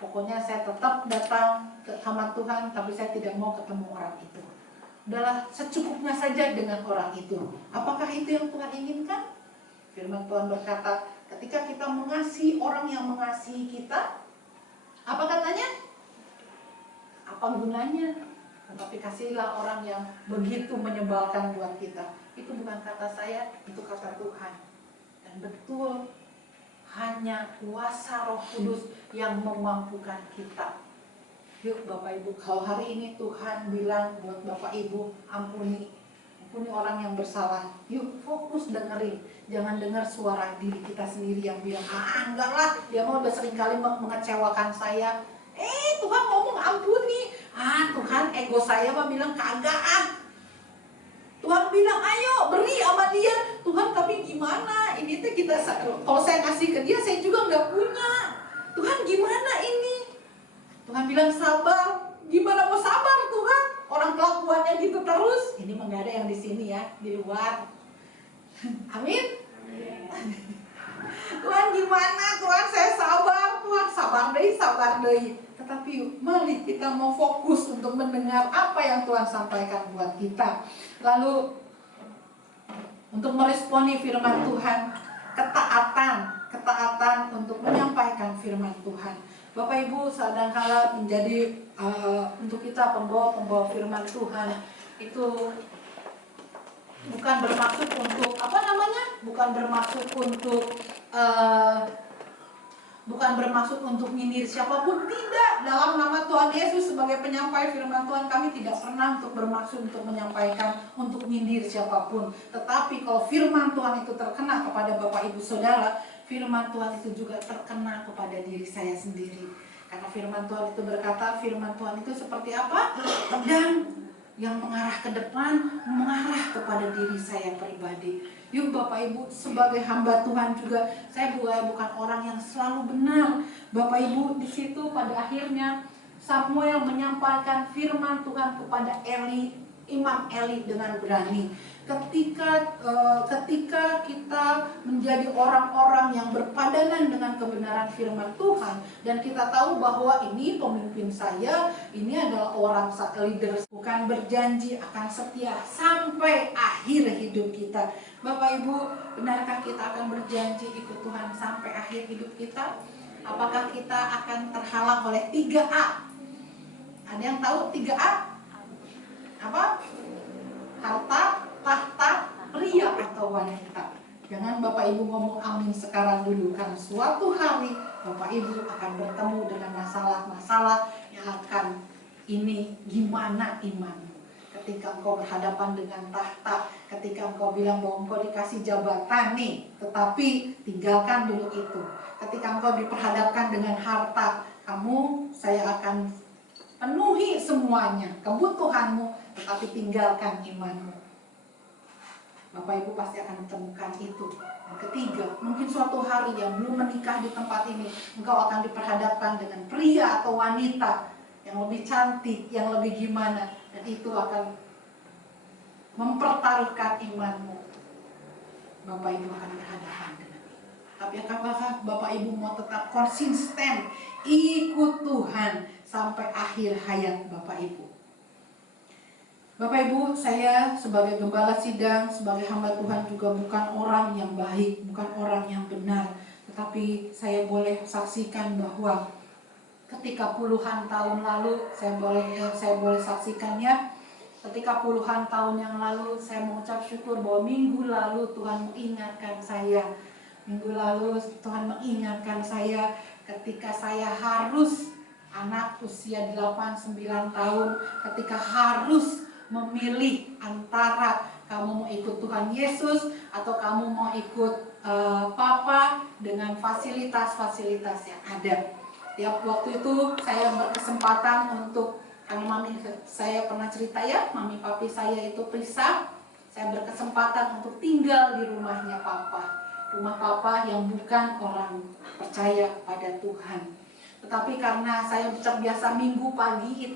Pokoknya saya tetap datang ke kamar Tuhan, tapi saya tidak mau ketemu orang itu. Udahlah, secukupnya saja dengan orang itu. Apakah itu yang Tuhan inginkan? Firman Tuhan berkata, ketika kita mengasihi orang yang mengasihi kita, apa katanya? Apa gunanya? Tetapi kasihlah orang yang begitu menyebalkan buat kita. Itu bukan kata saya, itu kata Tuhan. Dan betul, hanya kuasa Roh Kudus yang memampukan kita. Yuk Bapak Ibu, kalau hari ini Tuhan bilang buat Bapak Ibu, ampuni orang yang bersalah. Yuk fokus dengerin, jangan dengar suara diri kita sendiri yang bilang, enggak lah, dia mau udah sering kali mengecewakan saya. Tuhan ngomong ampuni. Tuhan, ego saya mah bilang kagak. Tuhan bilang ayo beri sama dia. Tuhan tapi gimana? Ini tuh kita, kalau saya kasih ke dia saya juga nggak punya. Tuhan gimana ini? Tuhan bilang sabar. Gimana mau sabar Tuhan? Orang kelakuannya gitu terus. Ini mah nggak ada yang di sini ya, di luar. Amin. Tuhan gimana? Tuhan saya sabar. Tuhan sabar deh. Tetapi yuk, mari kita mau fokus untuk mendengar apa yang Tuhan sampaikan buat kita. Lalu untuk meresponi firman Tuhan, ketaatan untuk menyampaikan firman Tuhan. Bapak Ibu, kadang-kala menjadi untuk kita pembawa firman Tuhan itu bukan bermaksud untuk bukan bermaksud untuk nyindir siapapun, tidak. Dalam nama Tuhan Yesus sebagai penyampai firman Tuhan, kami tidak pernah untuk bermaksud untuk menyampaikan untuk nyindir siapapun. Tetapi kalau firman Tuhan itu terkena kepada Bapak Ibu Saudara, firman Tuhan itu juga terkena kepada diri saya sendiri. Karena firman Tuhan itu berkata, firman Tuhan itu seperti apa? Pedang yang mengarah ke depan, mengarah kepada diri saya pribadi. Yuk Bapak Ibu, sebagai hamba Tuhan juga, saya bukan orang yang selalu benar. Bapak Ibu, di situ pada akhirnya Samuel menyampaikan firman Tuhan kepada Imam Eli dengan berani. Ketika kita menjadi orang-orang yang berpadanan dengan kebenaran firman Tuhan, dan kita tahu bahwa ini pemimpin saya, ini adalah orang leader, bukan berjanji akan setia sampai akhir hidup kita. Bapak Ibu, benarkah kita akan berjanji ikut Tuhan sampai akhir hidup kita? Apakah kita akan terhalang oleh 3A? Ada yang tahu 3A? Apa? Harta, tahta, pria atau wanita. Jangan Bapak Ibu ngomong amin sekarang dulu, karena suatu hari Bapak Ibu akan bertemu dengan masalah-masalah yang akan ini gimana imanmu. Ketika engkau berhadapan dengan tahta, ketika engkau bilang bahwa engkau dikasih jabatan nih, tetapi tinggalkan dulu itu. Ketika engkau diperhadapkan dengan harta, saya akan penuhi semuanya, kebutuhanmu, tetapi tinggalkan imanmu. Bapak Ibu pasti akan menemukan itu. Yang ketiga, mungkin suatu hari yang belum menikah di tempat ini, engkau akan diperhadapkan dengan pria atau wanita yang lebih cantik, yang lebih gimana, dan itu akan mempertaruhkan imanmu. Bapak Ibu akan berhadapan dengan itu. Tapi apakah Bapak Ibu mau tetap konsisten ikut Tuhan sampai akhir hayat Bapak Ibu? Bapak Ibu, saya sebagai gembala sidang, sebagai hamba Tuhan juga bukan orang yang baik, bukan orang yang benar. Tetapi saya boleh saksikan bahwa ketika puluhan tahun lalu, saya boleh saksikan ya, ketika puluhan tahun yang lalu, saya mengucap syukur bahwa minggu lalu Tuhan mengingatkan saya. Minggu lalu Tuhan mengingatkan saya ketika saya harus, anak usia 8-9 tahun, ketika harus memilih antara kamu mau ikut Tuhan Yesus atau kamu mau ikut Papa dengan fasilitas-fasilitas yang ada. Tiap waktu itu saya berkesempatan untuk, karena mami saya pernah cerita ya, mami papi saya itu pisah, saya berkesempatan untuk tinggal di rumahnya Papa. Rumah Papa yang bukan orang percaya pada Tuhan. Tetapi karena saya terbiasa minggu pagi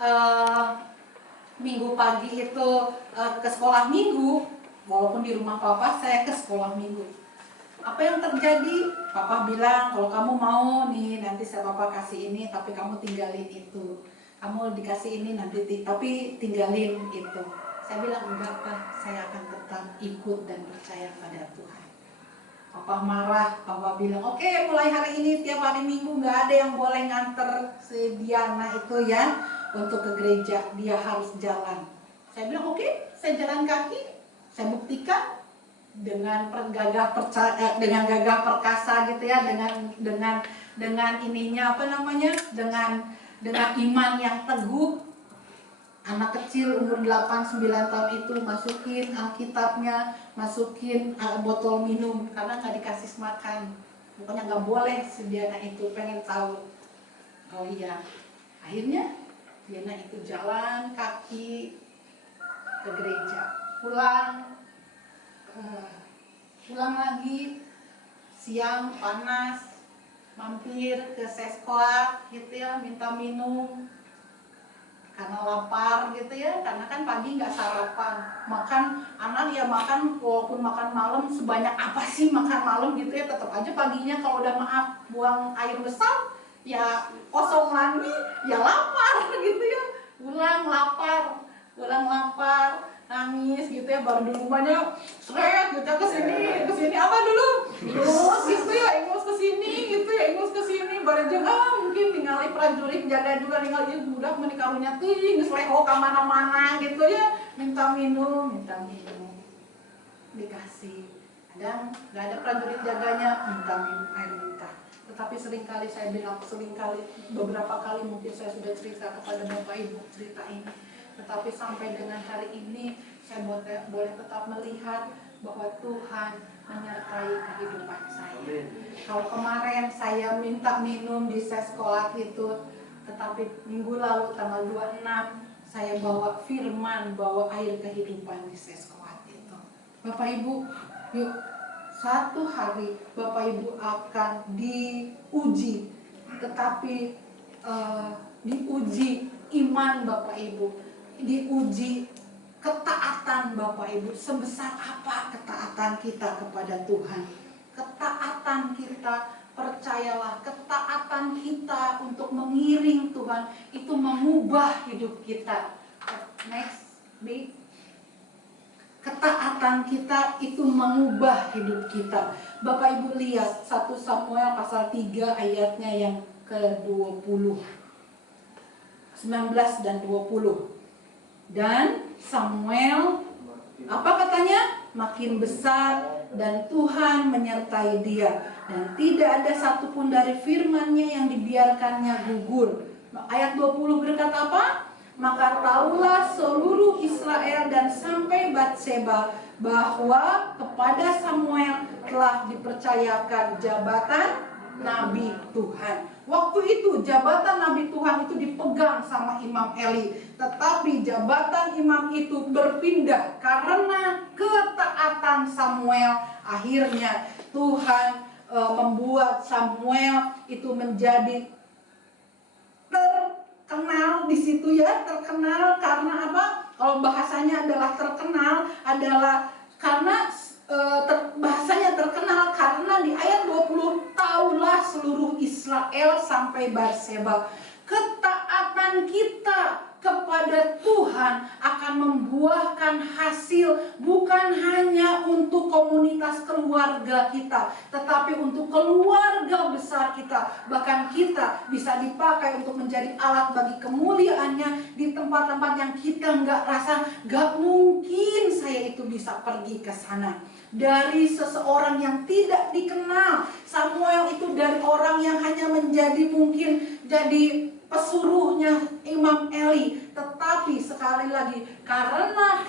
eh, minggu pagi itu ke sekolah minggu, walaupun di rumah papa saya ke sekolah minggu. Apa yang terjadi? Papa bilang kalau kamu mau nih nanti saya papa kasih ini, tapi kamu tinggalin itu. Kamu dikasih ini nanti tapi tinggalin itu. Saya bilang enggak Pak, saya akan tetap ikut dan percaya pada Tuhan. Papa marah, papa bilang oke, mulai hari ini tiap hari minggu nggak ada yang boleh nganter si Diana itu ya untuk ke gereja, dia harus jalan. Saya bilang oke, saya jalan kaki, saya buktikan dengan dengan gagah perkasa gitu ya, dengan ininya apa namanya, dengan iman yang teguh. Anak kecil umur 8-9 tahun itu masukin Alkitabnya, masukin botol minum karena nggak dikasih makan. Pokoknya nggak boleh si Diana itu pengen tahu. Oh iya, akhirnya Diana itu jalan kaki ke gereja, pulang lagi siang panas, mampir ke sekolah gitu ya, minta minum karena lapar gitu ya, karena kan pagi nggak sarapan, makan anak ya makan, walaupun makan malam sebanyak apa sih makan malam gitu ya, tetap aja paginya kalau udah maaf buang air besar ya kosong lagi ya lapar gitu ya, pulang lapar nangis gitu ya, baru di rumahnya seret gitu kesini apa dulu ingus gitu ya, ingus kesini gitu ya, ingus kesini baru jaga mungkin tinggali prajurit jaga juga tinggal dia budak menikarunya tinggi seleho ke mana-mana gitu ya, minta minum dikasih, kadang nggak ada prajurit jaganya minta minum air minta. Tetapi seringkali saya bilang, beberapa kali mungkin saya sudah cerita kepada Bapak Ibu cerita ini, tetapi sampai dengan hari ini saya boleh tetap melihat bahwa Tuhan menyertai kehidupan saya. Kalau kemarin saya minta minum di sekolah itu, tetapi minggu lalu tanggal 26 saya bawa firman, bawa air kehidupan di sekolah itu. Bapak Ibu, yuk satu hari Bapak Ibu akan diuji, tetapi diuji iman Bapak Ibu, diuji ketaatan Bapak Ibu, sebesar apa ketaatan kita kepada Tuhan. Ketaatan kita, percayalah, ketaatan kita untuk mengiring Tuhan itu mengubah hidup kita. Next, B. Ketaatan kita itu mengubah hidup kita. Bapak Ibu lihat 1 Samuel pasal 3 ayatnya yang ke-20, 19 dan 20. Dan Samuel, apa katanya? Makin besar dan Tuhan menyertai dia, dan tidak ada satupun dari firman-Nya yang dibiarkannya gugur. Ayat 20 berkata apa? Maka tahulah seluruh Israel dan sampai Batseba bahwa kepada Samuel telah dipercayakan jabatan Nabi Tuhan. Waktu itu jabatan Nabi Tuhan itu dipegang sama Imam Eli, tetapi jabatan imam itu berpindah karena ketaatan Samuel. Akhirnya Tuhan membuat Samuel itu menjadi terkenal di situ ya, terkenal karena apa? Kalau bahasanya adalah terkenal adalah karena bahasanya terkenal karena di ayat 20 tahulah seluruh Israel sampai Batseba. Ketaatan kita kepada Tuhan akan membuahkan hasil bukan hanya untuk komunitas keluarga kita, tetapi untuk keluarga besar kita. Bahkan kita bisa dipakai untuk menjadi alat bagi kemuliaannya di tempat-tempat yang kita nggak rasa, nggak mungkin saya itu bisa pergi ke sana. Dari seseorang yang tidak dikenal, Samuel itu dari orang yang hanya menjadi mungkin jadi pesuruhnya Imam Eli, tetapi sekali lagi karena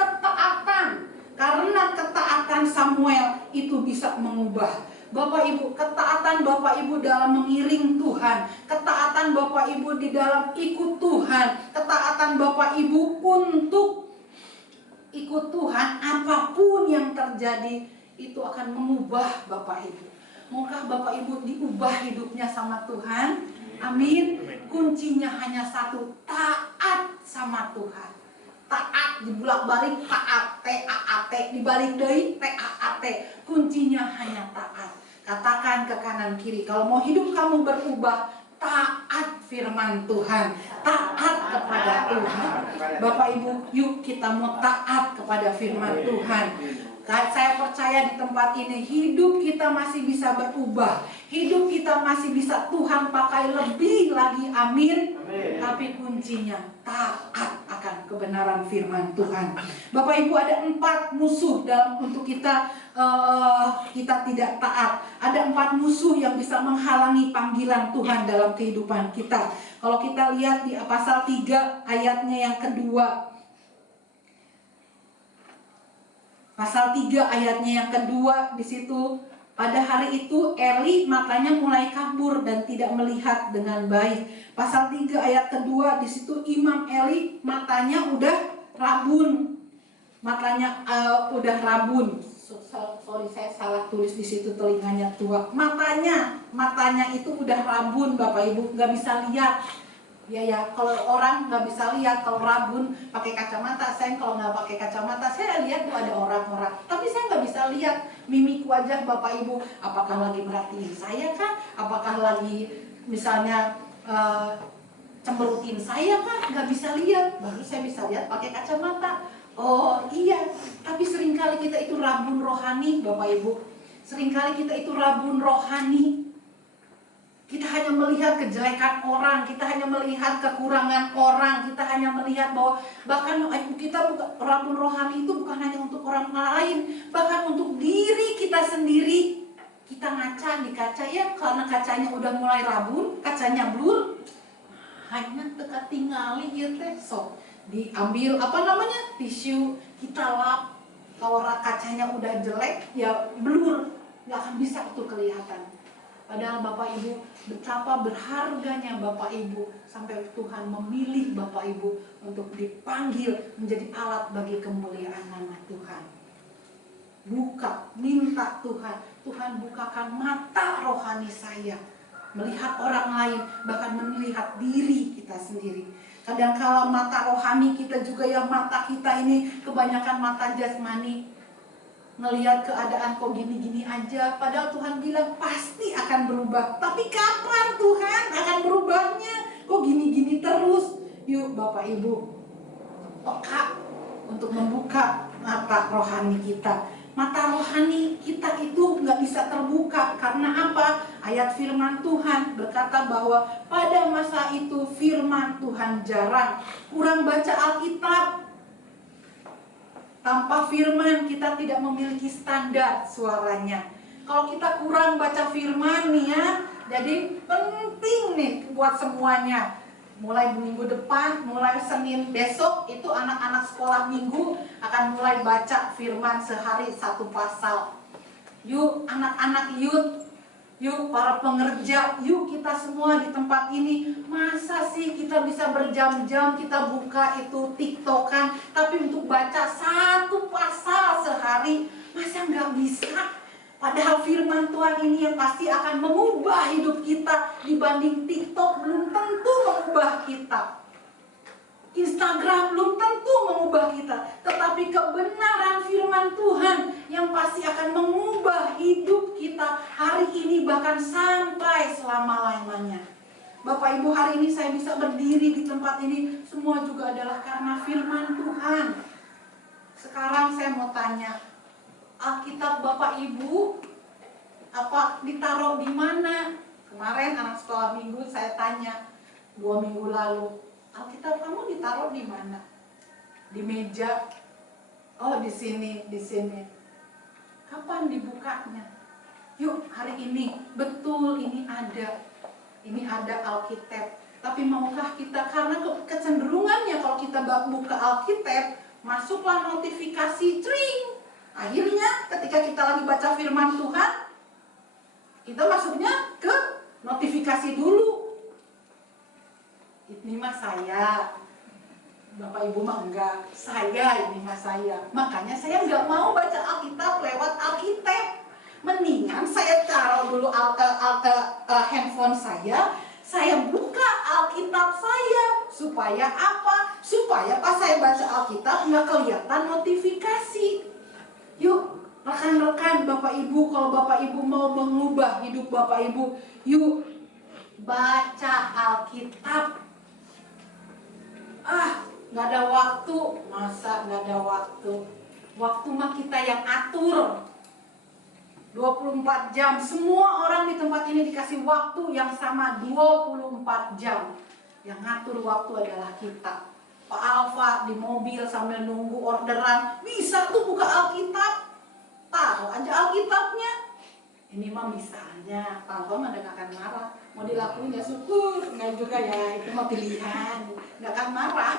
ketaatan Samuel itu bisa mengubah. Bapak Ibu, ketaatan Bapak Ibu dalam mengiring Tuhan, ketaatan Bapak Ibu di dalam ikut Tuhan, ketaatan Bapak Ibu untuk ikut Tuhan, apapun yang terjadi itu akan mengubah Bapak Ibu. Maukah Bapak Ibu diubah hidupnya sama Tuhan? Amin. Kuncinya hanya satu, taat taat Tuhan. Taat dibulak-balik taat, T-A-A-T, dibalik deui T-A-A-T. Kuncinya hanya taat. Katakan ke kanan kiri, kalau mau hidup kamu berubah, taat firman Tuhan, taat kepada Tuhan. Bapak Ibu, yuk kita mau taat kepada firman Tuhan. Saya percaya di tempat ini hidup kita masih bisa berubah, hidup kita masih bisa Tuhan pakai lebih lagi, amin. Tapi kuncinya taat akan kebenaran firman Tuhan. Bapak Ibu, ada 4 musuh dalam untuk kita tidak taat. Ada 4 musuh yang bisa menghalangi panggilan Tuhan dalam kehidupan kita. Kalau kita lihat di pasal 3 ayatnya yang kedua. Pasal 3 ayatnya yang kedua, di situ, pada hari itu Eli matanya mulai kabur dan tidak melihat dengan baik. Pasal 3 ayat kedua, di situ Imam Eli matanya udah rabun. Matanya udah rabun. Sorry, saya salah tulis di situ, telinganya tua. Matanya itu udah rabun, Bapak Ibu, nggak bisa lihat. Ya, kalau orang nggak bisa lihat, kalau rabun pakai kacamata, saya kalau nggak pakai kacamata, saya lihat tuh ada orang-orang, tapi saya nggak bisa lihat mimik wajah Bapak Ibu, apakah lagi merhatiin saya kah, apakah lagi misalnya cemberutin saya kah, nggak bisa lihat, baru saya bisa lihat pakai kacamata. Oh iya, tapi seringkali kita itu rabun rohani, Bapak Ibu, seringkali kita itu rabun rohani. Kita hanya melihat kejelekan orang, kita hanya melihat kekurangan orang, kita hanya melihat bahwa bahkan kita rabun rohani itu bukan hanya untuk orang lain, bahkan untuk diri kita sendiri. Kita ngaca di kaca ya, karena kacanya udah mulai rabun, kacanya blur, hanya teka tingali ya teh, so diambil tisu, kita lap. Kalau kacanya udah jelek ya blur, nggak akan bisa itu kelihatan. Padahal Bapak Ibu, betapa berharganya Bapak Ibu sampai Tuhan memilih Bapak Ibu untuk dipanggil menjadi alat bagi kemuliaan nama Tuhan. Minta Tuhan bukakan mata rohani saya, melihat orang lain, bahkan melihat diri kita sendiri. Kadang-kala mata rohani kita juga, yang mata kita ini kebanyakan mata jasmani, ngelihat keadaan kok gini-gini aja, padahal Tuhan bilang pasti akan berubah. Tapi kapan Tuhan akan berubahnya? Kok gini-gini terus? Yuk Bapak Ibu, peka untuk membuka mata rohani kita. Mata rohani kita itu nggak bisa terbuka karena apa? Ayat firman Tuhan berkata bahwa pada masa itu firman Tuhan jarang, kurang baca Alkitab. Tanpa firman kita tidak memiliki standar suaranya. Kalau kita kurang baca firman nih ya, jadi penting nih buat semuanya. Mulai minggu depan, mulai Senin besok, itu anak-anak sekolah minggu akan mulai baca firman sehari 1 pasal. Yuk anak-anak yuk para pengerja, yuk kita semua di tempat ini. Masa sih kita bisa berjam-jam kita buka itu TikTokan, tapi untuk baca 1 pasal sehari, masa nggak bisa? Padahal firman Tuhan ini yang pasti akan mengubah hidup kita. Dibanding TikTok belum tentu mengubah kita, Instagram belum tentu mengubah kita, tetapi kebenaran firman Tuhan yang pasti akan mengubah hidup kita hari ini, bahkan sampai selama-lamanya. Bapak Ibu, hari ini saya bisa berdiri di tempat ini, semua juga adalah karena firman Tuhan. Sekarang saya mau tanya, Alkitab Bapak Ibu apa ditaruh di mana? Kemarin anak sekolah minggu saya tanya 2 minggu lalu, Alkitab kamu ditaruh di mana? Di meja. Oh, di sini. Kapan dibukanya? Yuk hari ini, betul ini ada. Ini ada Alkitab. Tapi maukah kita, karena kecenderungannya kalau kita buka Alkitab, masuklah notifikasi, tring. Akhirnya ketika kita lagi baca firman Tuhan, kita masuknya ke notifikasi dulu. Ini mah saya, Bapak Ibu mah enggak, saya ini mah saya. Makanya saya enggak mau baca Alkitab lewat Alkitab. Mendingan saya taruh dulu handphone saya buka Alkitab saya, Supaya apa? Supaya pas saya baca Alkitab nggak kelihatan notifikasi. Yuk, rekan-rekan, Bapak Ibu, kalau Bapak Ibu mau mengubah hidup Bapak Ibu, yuk baca Alkitab. Nggak ada waktu, masa nggak ada waktu? Waktu mah kita yang atur. 24 jam, semua orang di tempat ini dikasih waktu yang sama 24 jam. Yang ngatur waktu adalah kita. Pak Alfa di mobil sambil nunggu orderan, bisa tuh buka Alkitab, taruh aja Alkitabnya. Ini mah misalnya, Pak Alfa mah nggak akan marah. Mau dilakuin ya syukur, nggak juga ya, itu mah pilihan, nggak akan marah.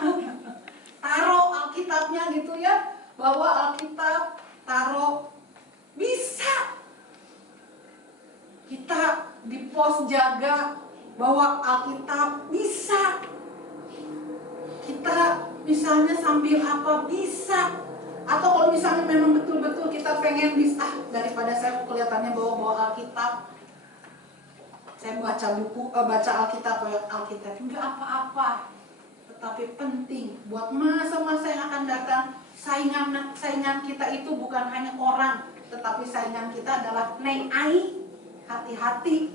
Taruh Alkitabnya gitu ya, bawa Alkitab, taruh, bisa. Kita di pos jaga, bawa Alkitab, bisa. Kita misalnya sambil apa, bisa. Atau kalau misalnya memang betul-betul kita pengen bisa, daripada saya kelihatannya bawa Alkitab, saya baca buku, baca Alkitab, enggak apa-apa. Tetapi penting buat masa-masa yang akan datang, saingan kita itu bukan hanya orang, tetapi saingan kita adalah Neng Ai. Hati-hati.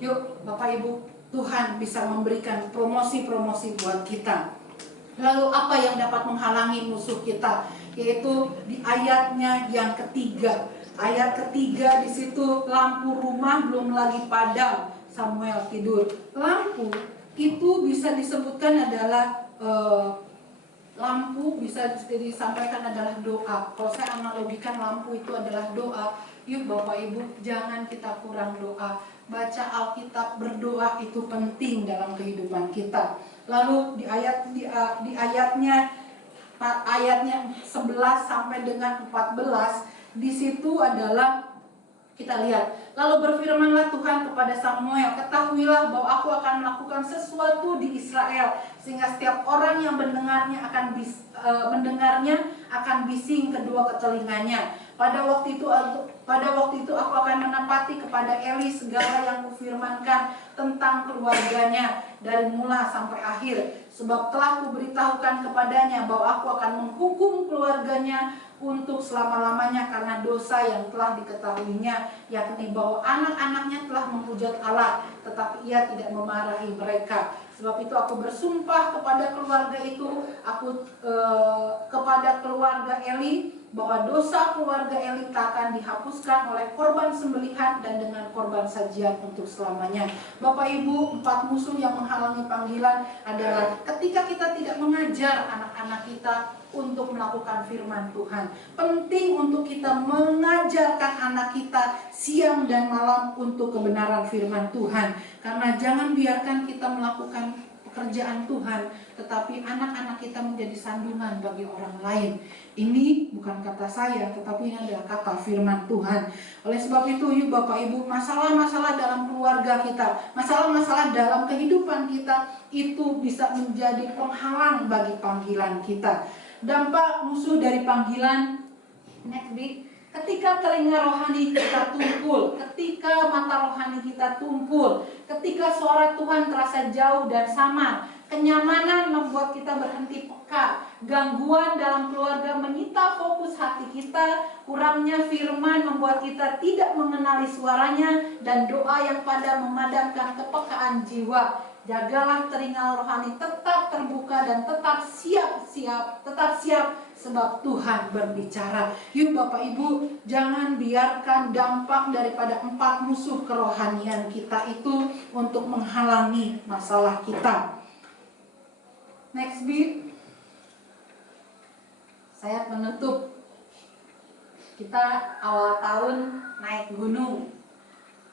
Yuk Bapak Ibu, Tuhan bisa memberikan promosi-promosi buat kita. Lalu apa yang dapat menghalangi musuh kita? Yaitu di ayatnya yang ketiga. Ayat ketiga di situ, lampu rumah belum lagi padam, Samuel tidur. Lampu itu bisa disebutkan adalah lampu, bisa disampaikan adalah doa. Kalau saya analogikan lampu itu adalah doa. Yuk Bapak Ibu, jangan kita kurang doa. Baca Alkitab, berdoa itu penting dalam kehidupan kita. Lalu di ayatnya 11 sampai dengan 14, di situ adalah kita lihat. Lalu berfirmanlah Tuhan kepada Samuel, ketahuilah bahwa aku akan melakukan sesuatu di Israel, sehingga setiap orang yang mendengarnya akan bising kedua telinganya. Pada waktu itu aku akan menepati kepada Eli segala yang kufirmankan tentang keluarganya dari mula sampai akhir. Sebab telah kuberitahukan kepadanya bahwa aku akan menghukum keluarganya untuk selama-lamanya karena dosa yang telah diketahuinya, yakni bahwa anak-anaknya telah menghujat Allah, tetapi ia tidak memarahi mereka. Sebab itu aku bersumpah kepada keluarga itu, kepada keluarga Eli, bahwa dosa keluarga Eli tak akan dihapuskan oleh korban sembelihan dan dengan korban sajian untuk selamanya. Bapak Ibu, 4 musuh yang menghalangi panggilan adalah ketika kita tidak mengajar anak-anak kita untuk melakukan firman Tuhan. Penting untuk kita mengajarkan anak kita siang dan malam untuk kebenaran firman Tuhan. Karena jangan biarkan kita melakukan pekerjaan Tuhan, tetapi anak-anak kita menjadi sandungan bagi orang lain. Ini bukan kata saya, tetapi ini adalah kata firman Tuhan. Oleh sebab itu, yuk Bapak Ibu, masalah-masalah dalam keluarga kita, masalah-masalah dalam kehidupan kita, itu bisa menjadi penghalang bagi panggilan kita. Dampak musuh dari panggilan, next week, ketika telinga rohani kita tumpul, ketika mata rohani kita tumpul, ketika suara Tuhan terasa jauh dan samar, kenyamanan membuat kita berhenti peka, gangguan dalam keluarga menyita fokus hati kita, kurangnya firman membuat kita tidak mengenali suaranya, dan doa yang padam memadamkan kepekaan jiwa. Jagalah telinga rohani tetap terbuka dan tetap siap sebab Tuhan berbicara. Yuk Bapak Ibu, jangan biarkan dampak daripada 4 musuh kerohanian kita itu untuk menghalangi masalah kita. Next beat. Saya menutup. Kita awal tahun naik gunung.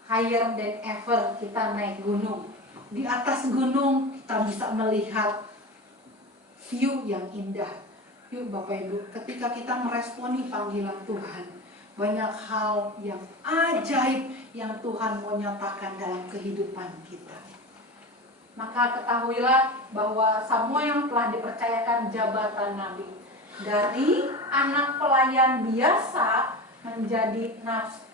Higher than ever kita naik gunung. Di atas gunung kita bisa melihat view yang indah. Yuk Bapak Ibu, ketika kita meresponi panggilan Tuhan, banyak hal yang ajaib yang Tuhan mau nyatakan dalam kehidupan kita. Maka ketahuilah bahwa Samuel telah dipercayakan jabatan nabi. Dari anak pelayan biasa menjadi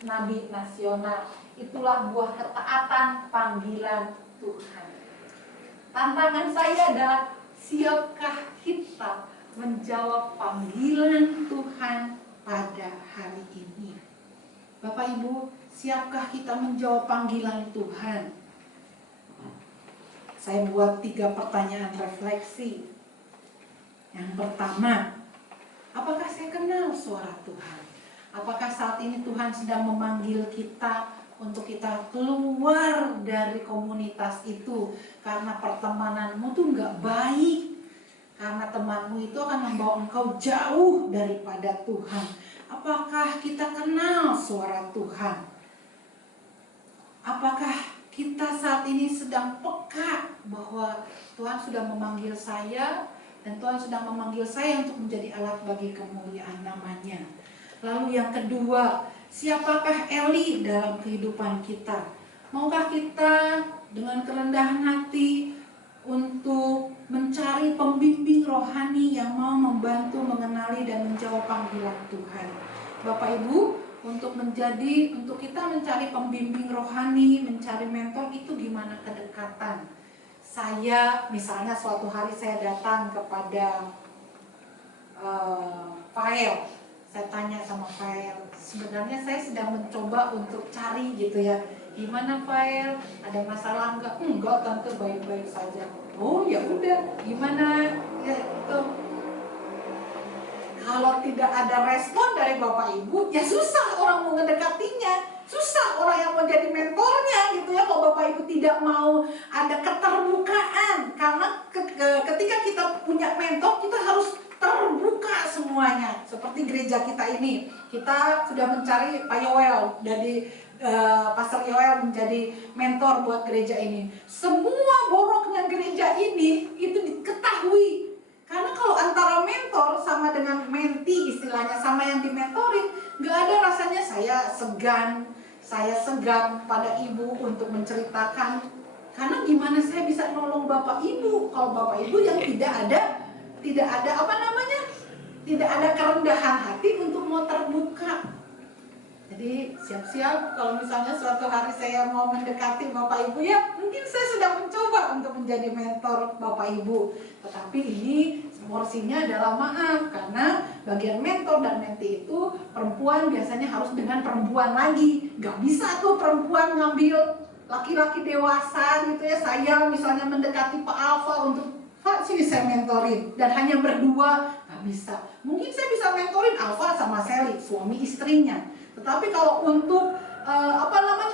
nabi nasional. Itulah buah ketaatan panggilan Tuhan. tantangan saya adalah siapkah kita menjawab panggilan Tuhan pada hari ini? Bapak Ibu, siapkah kita menjawab panggilan Tuhan? Saya buat 3 pertanyaan refleksi. Yang pertama, apakah saya kenal suara Tuhan? Apakah saat ini Tuhan sedang memanggil kita untuk kita keluar dari komunitas itu karena pertemananmu tuh nggak baik, karena temanmu itu akan membawa engkau jauh daripada Tuhan. Apakah kita kenal suara Tuhan? Apakah kita saat ini sedang peka bahwa Tuhan sudah memanggil saya dan Tuhan sedang memanggil saya untuk menjadi alat bagi kemuliaan namanya? Lalu yang kedua, siapakah Eli dalam kehidupan kita? Maukah kita dengan kerendahan hati untuk mencari pembimbing rohani yang mau membantu mengenali dan menjawab panggilan Tuhan? Bapak Ibu, untuk kita mencari pembimbing rohani, mencari mentor itu gimana kedekatan? Saya misalnya suatu hari saya datang kepada Fael. Saya tanya sama Fael, sebenarnya saya sedang mencoba untuk cari gitu ya, gimana Fael, ada masalah enggak? Enggak tante, baik-baik saja. Oh ya udah, gimana ya itu. Kalau tidak ada respon dari Bapak Ibu, ya susah orang mau ngedekatinya, susah orang yang mau jadi mentornya gitu ya. Kalau Bapak Ibu tidak mau ada keterbukaan, karena ketika kita punya mentor, kita harus terbuka semuanya. Seperti gereja kita ini, kita sudah mencari Pak Yoel dari Pastor Yoel menjadi mentor buat gereja ini. Semua boroknya gereja ini itu diketahui. Karena kalau antara mentor sama dengan menti, istilahnya sama yang dimentorin, nggak ada rasanya saya segan pada ibu untuk menceritakan. Karena gimana saya bisa nolong Bapak Ibu kalau Bapak Ibu yang tidak ada kerendahan hati untuk mau terbuka. Jadi siap-siap kalau misalnya suatu hari saya mau mendekati Bapak Ibu, ya mungkin saya sedang mencoba untuk menjadi mentor Bapak Ibu. Tetapi ini porsinya adalah maaf, karena bagian mentor dan menti itu perempuan biasanya harus dengan perempuan lagi. Gak bisa tuh perempuan ngambil laki-laki dewasa gitu ya. Saya misalnya mendekati Pak Alfa untuk Pak sini saya mentorin, dan hanya berdua nggak bisa. Mungkin saya bisa mentorin Alfa sama Sally, suami istrinya. Tetapi kalau untuk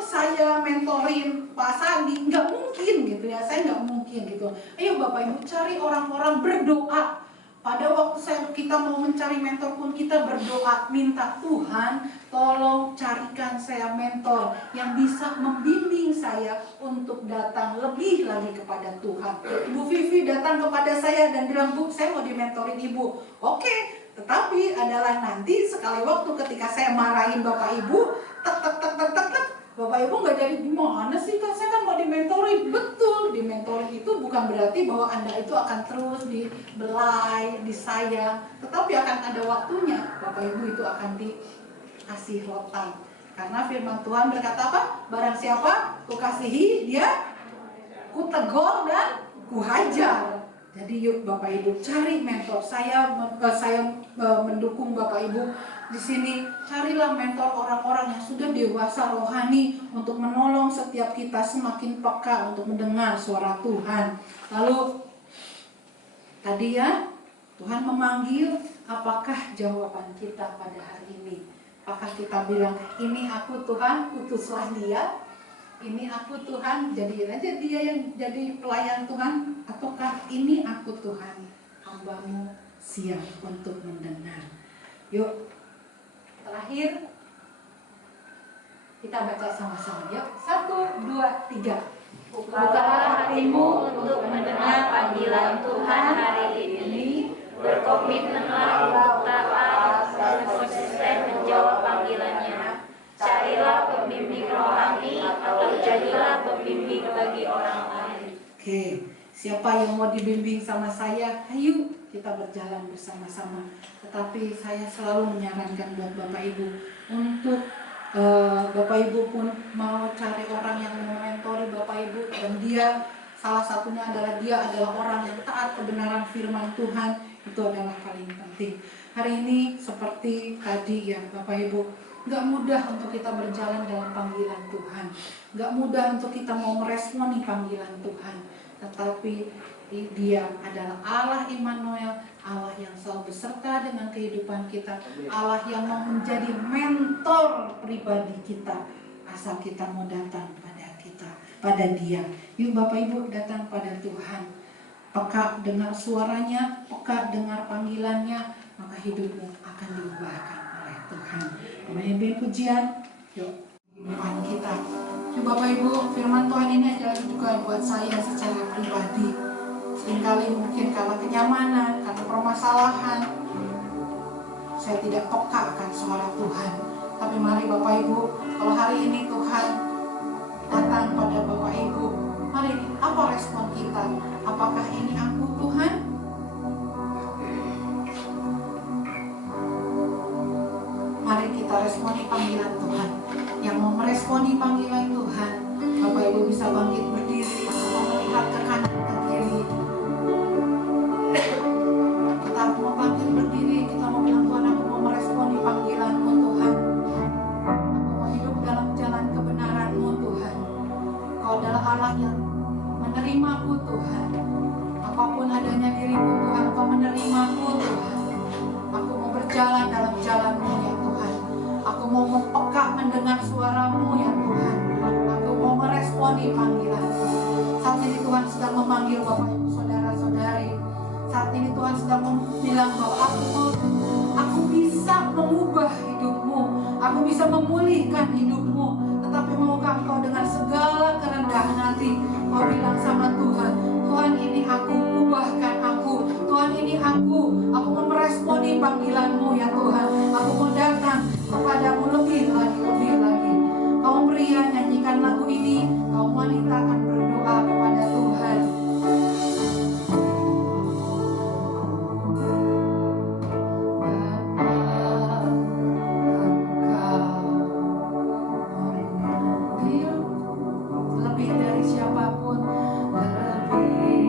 saya mentorin Pak Sandi, nggak mungkin gitu ya. Saya nggak mungkin gitu. Ayo Bapak Ibu cari orang-orang berdoa. Pada waktu kita mau mencari mentor pun kita berdoa, minta Tuhan tolong carikan saya mentor yang bisa membimbing saya untuk datang lebih lagi kepada Tuhan. Ibu Vivi datang kepada saya dan bilang, Bu, saya mau dimentorin Ibu. Oke, tetapi adalah nanti sekali waktu ketika saya marahin Bapak Ibu, Bapak Ibu nggak jadi gimana sih kan, saya kan mau dimentorin. Betul, dimentorin itu bukan berarti bahwa Anda itu akan terus dibelai, disayang, tetapi akan ada waktunya Bapak Ibu itu akan dikasih rotan. Karena firman Tuhan berkata apa? Barang siapa kukasihi, dia kutegur dan kuhajar. Jadi yuk Bapak Ibu cari mentor. Saya mendukung Bapak Ibu di sini. Carilah mentor orang-orang yang sudah dewasa rohani untuk menolong setiap kita semakin peka untuk mendengar suara Tuhan. Lalu tadi ya, Tuhan memanggil, apakah jawaban kita pada hari ini? Apakah kita bilang, ini aku Tuhan, utuslah dia. Ini aku Tuhan, jadiin aja dia yang jadi pelayan Tuhan. Ataukah ini aku Tuhan, hamba-Mu siap untuk mendengar. Yuk, terakhir kita baca sama-sama. Yuk, 1, 2, 3. Bukalah hatimu untuk mendengar panggilan Tuhan hari ini. Berkomitmenlah untuk taat dan konsisten menjawab panggilannya. Carilah pembimbing rohani atau jadilah pembimbing bagi orang lain. Oke, siapa yang mau dibimbing sama saya? Ayo kita berjalan bersama-sama. Tetapi saya selalu menyarankan buat Bapak Ibu untuk Bapak Ibu pun mau cari orang yang mementori Bapak Ibu dan dia Salah satunya adalah dia adalah orang yang taat kebenaran firman Tuhan. Itu adalah paling penting. Hari ini seperti tadi ya Bapak Ibu, gak mudah untuk kita berjalan dalam panggilan Tuhan. Gak mudah untuk kita mau meresponi panggilan Tuhan. Tetapi dia adalah Allah Immanuel, Allah yang selalu beserta dengan kehidupan kita, Allah yang mau menjadi mentor pribadi kita, asal kita mau datang pada dia. Yuk Bapak Ibu datang pada Tuhan, peka dengar suaranya, peka dengar panggilannya, maka hidupmu akan diubahkan oleh Tuhan. Namanya pujian, yuk kehidupan kita. Yuk Bapak Ibu, firman Tuhan ini adalah juga buat saya secara pribadi. Seringkali mungkin karena kenyamanan, karena permasalahan, saya tidak peka akan suara Tuhan. Tapi mari Bapak Ibu, kalau hari ini Tuhan datang pada Bapak Ibu, mari apa respon kita? Apakah ini aku Tuhan? Mari kita responi panggilan Tuhan. Yang mau meresponi panggilan Tuhan, Bapak Ibu bisa bangkit berdiri, melihat ke kanan ke kiri. Kita mau bangkit berdiri, kita mau bilang Tuhan, aku mau meresponi panggilan-Mu Tuhan. Aku mau hidup dalam jalan kebenaran-Mu Tuhan. Kau adalah Allah yang menerimaku Tuhan. Apapun adanya diriku Tuhan, Kau menerimaku Tuhan. Aku mau berjalan dalam jalan-Mu ya Tuhan. Aku mau mempeka mendengar suara-Mu ya Tuhan. Aku mau meresponi panggilan-Mu. Saat ini Tuhan sedang memanggil Bapak Ibu saudara-saudari. Saat ini Tuhan sedang bilang bahwa aku bisa mengubah hidupmu, aku bisa memulihkan hidupmu. Tetapi maukah Engkau dengan segala kerendahan hati Kau bilang sama Tuhan, Tuhan ini aku, ubahkan aku. Tuhan ini aku mau meresponi panggilan-Mu ya Tuhan. Aku mau datang kepadamu lebih lagi, lebih lagi. Kaum pria nyanyikan lagu ini, kaum wanita akan berdoa kepada Tuhan. Lebih dari siapapun, lebih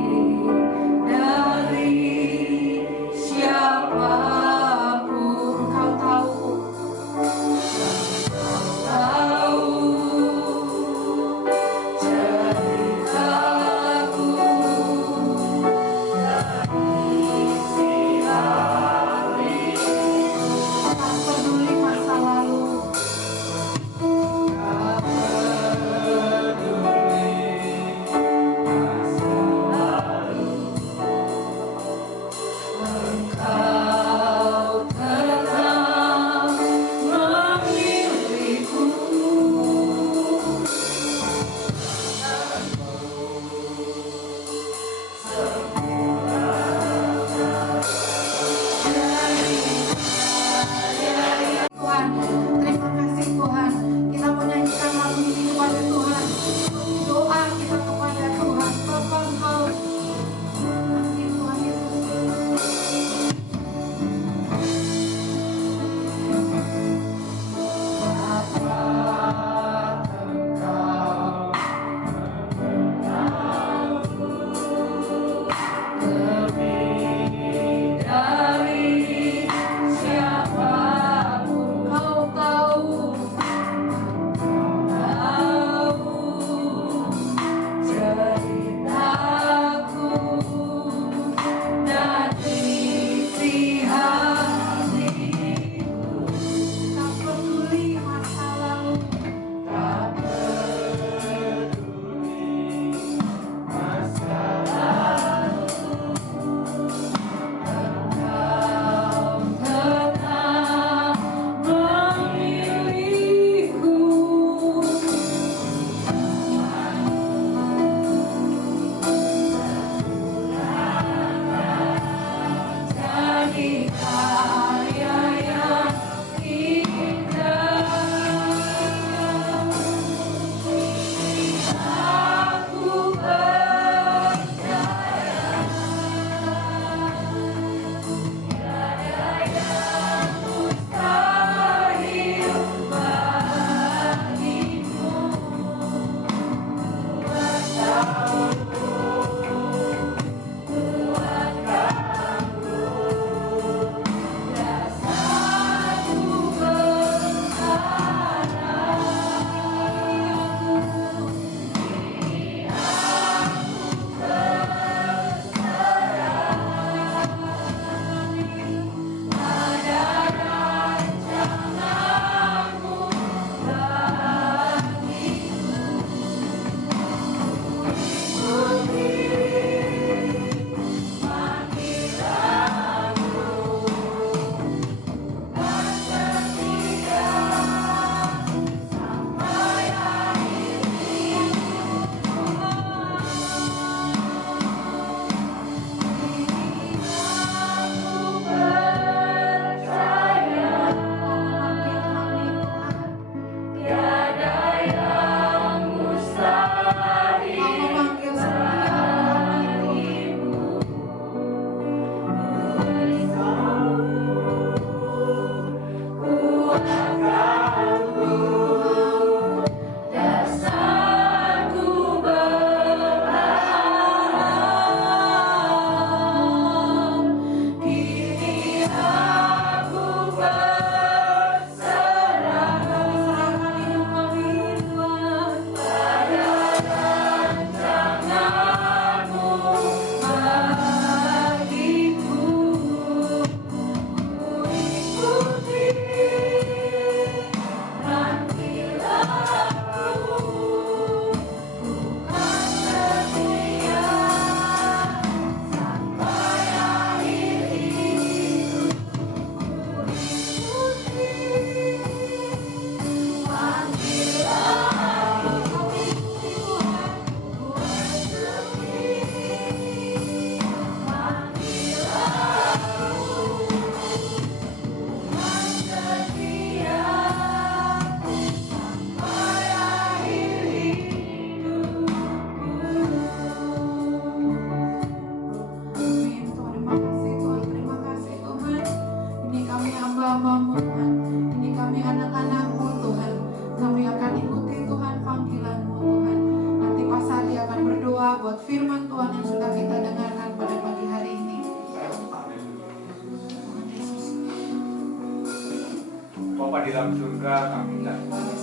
Bapa di dalam surga, kami minta Tuhan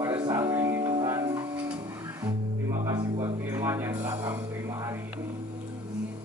pada saat ini Tuhan, terima kasih buat firman yang telah kami terima hari ini.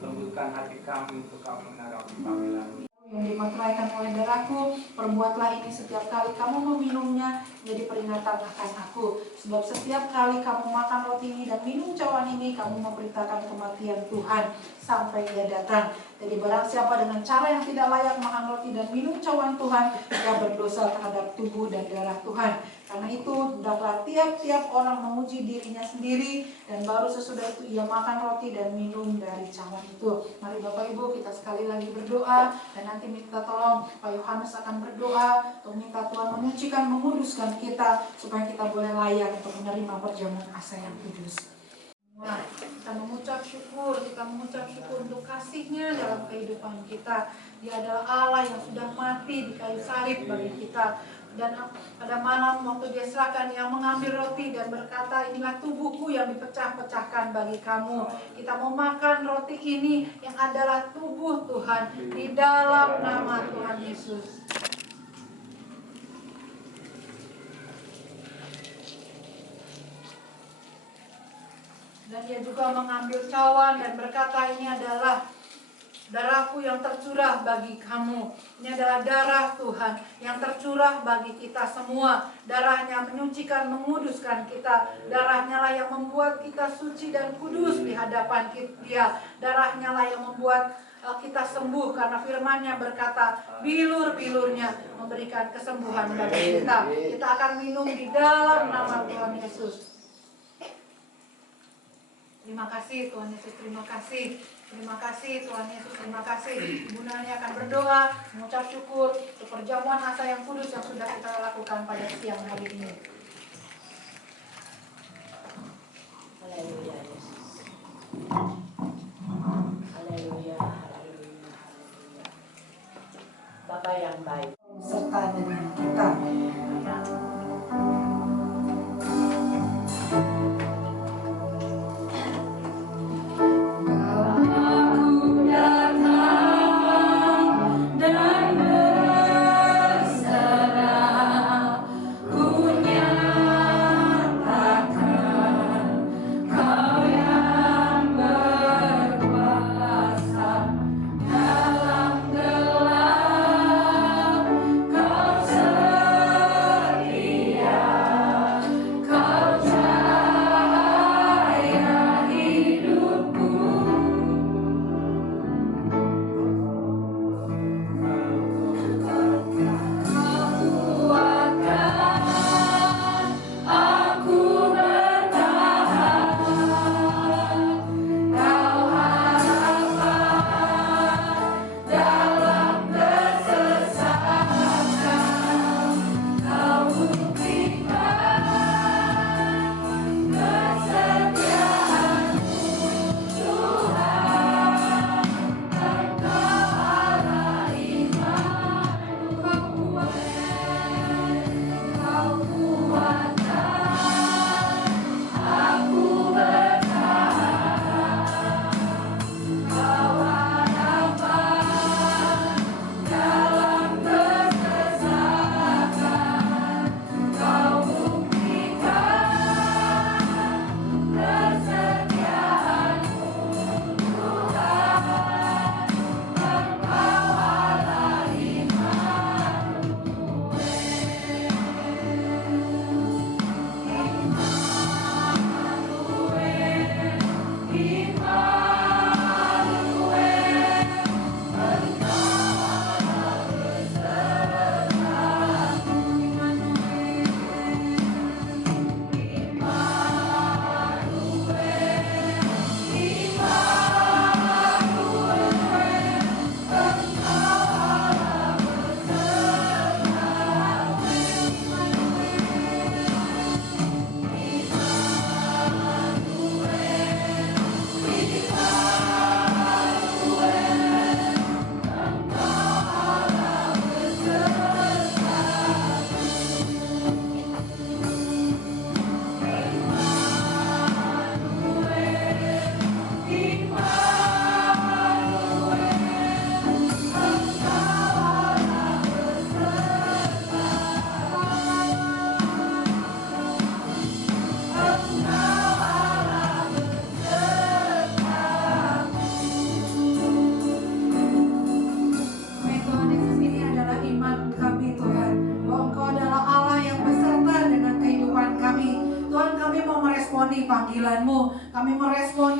Lembutkan hati kami untuk kami menghadapi kami lagi. Yang dimateraikan oleh darahku, perbuatlah ini setiap kali kamu meminumnya menjadi peringatan akan aku. Sebab setiap kali kamu makan roti ini dan minum cawan ini, kamu memberitakan kematian Tuhan sampai Ia datang. Jadi barang siapa dengan cara yang tidak layak makan roti dan minum cawan Tuhan, ia berdosa terhadap tubuh dan darah Tuhan. Karena itu, hendaklah tiap-tiap orang menguji dirinya sendiri, dan baru sesudah itu ia makan roti dan minum dari cawan itu. Mari Bapak Ibu kita sekali lagi berdoa, dan nanti minta tolong Pak Yohanes akan berdoa untuk minta Tuhan menyucikan, menguduskan kita, supaya kita boleh layak untuk menerima perjamuan asa yang kudus. Nah, kita mengucap syukur untuk kasih-Nya dalam kehidupan kita. Dia adalah Allah yang sudah mati di kayu salib bagi kita. Dan pada malam waktu Dia serahkan, yang mengambil roti dan berkata, inilah tubuhku yang dipecah-pecahkan bagi kamu. Kita mau makan roti ini yang adalah tubuh Tuhan di dalam nama Tuhan Yesus. Dan Dia juga mengambil cawan dan berkata, ini adalah darahku yang tercurah bagi kamu. Ini adalah darah Tuhan yang tercurah bagi kita semua. Darahnya menyucikan, menguduskan kita. Darahnya lah yang membuat kita suci dan kudus di hadapan Dia. Darahnya lah yang membuat kita sembuh, karena firman-Nya berkata, bilur-bilurnya memberikan kesembuhan bagi kita. Kita akan minum di dalam nama Tuhan Yesus. Terima kasih Tuhan Yesus, terima kasih. Terima kasih Tuhan Yesus, terima kasih. Ibu Nani akan berdoa, mengucap syukur untuk perjamuan asa yang kudus yang sudah kita lakukan pada siang hari ini. Haleluya Yesus. Haleluya, haleluya, haleluya. Bapa yang baik, Serta dengan kita. Dalam gelap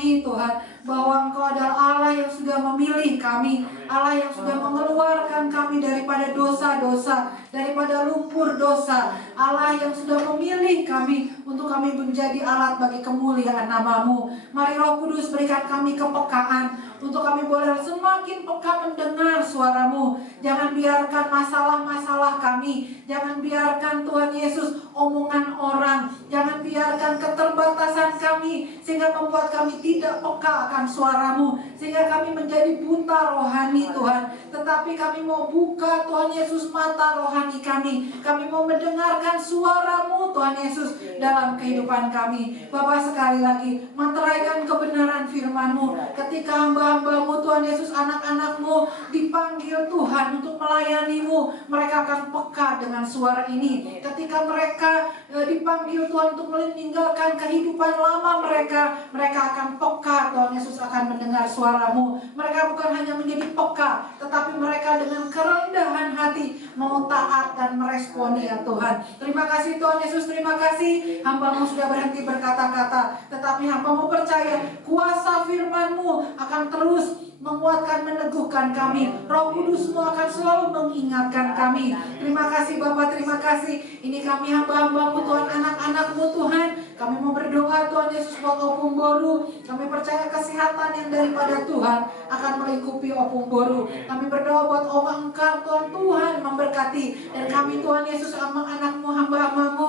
lagi Tuhan, bahwa Engkau adalah Allah yang sudah memilih kami, Allah yang sudah mengeluarkan kami daripada dosa-dosa, daripada lumpur dosa, Allah yang sudah memilih kami untuk kami menjadi alat bagi kemuliaan nama-Mu. Mari Roh Kudus berikan kami kepekaan untuk kami boleh semakin peka mendengar suara-Mu. Jangan biarkan masalah-masalah kami, jangan biarkan Tuhan Yesus omongan orang, jangan biarkan keterbatasan kami sehingga membuat kami tidak peka akan suara-Mu, sehingga kami menjadi buta rohani Tuhan. Tetapi kami mau buka Tuhan Yesus mata rohani kami mau mendengarkan suara-Mu Tuhan Yesus dalam kehidupan kami. Bapa, sekali lagi meteraikan kebenaran firman-Mu. Ketika hamba-hamba-Mu Tuhan Yesus, anak-anak-Mu dipanggil Tuhan untuk melayani-Mu, mereka akan peka dengan suara ini. Ketika mereka dipanggil Tuhan untuk meninggalkan kehidupan lama mereka akan peka. Tuhan Yesus akan mendengar suara-Mu. Mereka bukan hanya menjadi peka, tetapi mereka dengan kerendahan hati mau taat dan meresponi ya Tuhan. Terima kasih Tuhan Yesus, terima kasih hamba-Mu sudah berhenti berkata-kata, tetapi hamba-Mu percaya kuasa firman-Mu akan terus menguatkan, meneguhkan kami. Roh Kudus-Mu akan selalu mengingatkan kami. Terima kasih Bapa, terima kasih. Ini kami hamba-hamba-Mu Tuhan, anak-anak-Mu Tuhan. Kami mau berdoa Tuhan Yesus buat Opung Boru. Kami percaya kesehatan yang daripada Tuhan akan melingkupi Opung Boru. Kami berdoa buat Oma Engkar Tuhan memberkati. Dan kami Tuhan Yesus, anak-anak-Mu, hamba-hamba-Mu,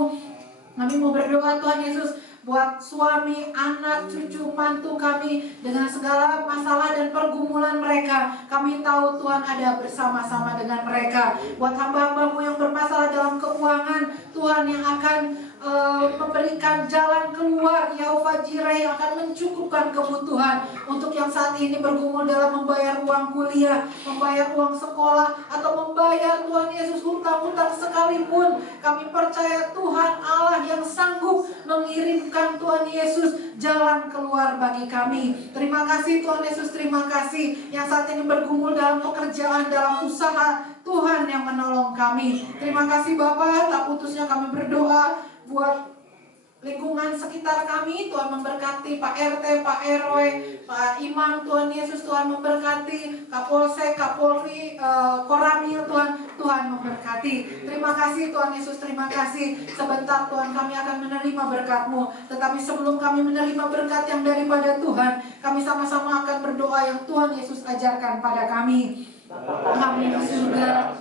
kami mau berdoa Tuhan Yesus buat suami, anak, cucu, mantu kami dengan segala masalah dan pergumulan mereka. Kami tahu Tuhan ada bersama-sama dengan mereka. Buat hamba-hamba-Mu yang bermasalah dalam keuangan, Tuhan yang akan memberikan jalan keluar, Yehova Jireh yang akan mencukupkan kebutuhan untuk yang saat ini bergumul dalam membayar uang kuliah, membayar uang sekolah, atau membayar Tuhan Yesus hutang-hutang sekalipun. Kami percaya Tuhan Allah yang sanggup mengirimkan Tuhan Yesus jalan keluar bagi kami. Terima kasih Tuhan Yesus, terima kasih yang saat ini bergumul dalam pekerjaan, dalam usaha, Tuhan yang menolong kami. Terima kasih Bapa, tak putusnya kami berdoa buat lingkungan sekitar kami. Tuhan memberkati Pak RT, Pak RW, Pak Imam, Tuhan Yesus, Tuhan memberkati Kapolsek, Kapolri, Koramil, Tuhan memberkati. Terima kasih Tuhan Yesus, terima kasih. Sebentar Tuhan kami akan menerima berkat-Mu, tetapi sebelum kami menerima berkat yang daripada Tuhan, kami sama-sama akan berdoa yang Tuhan Yesus ajarkan pada kami. Kami di surga,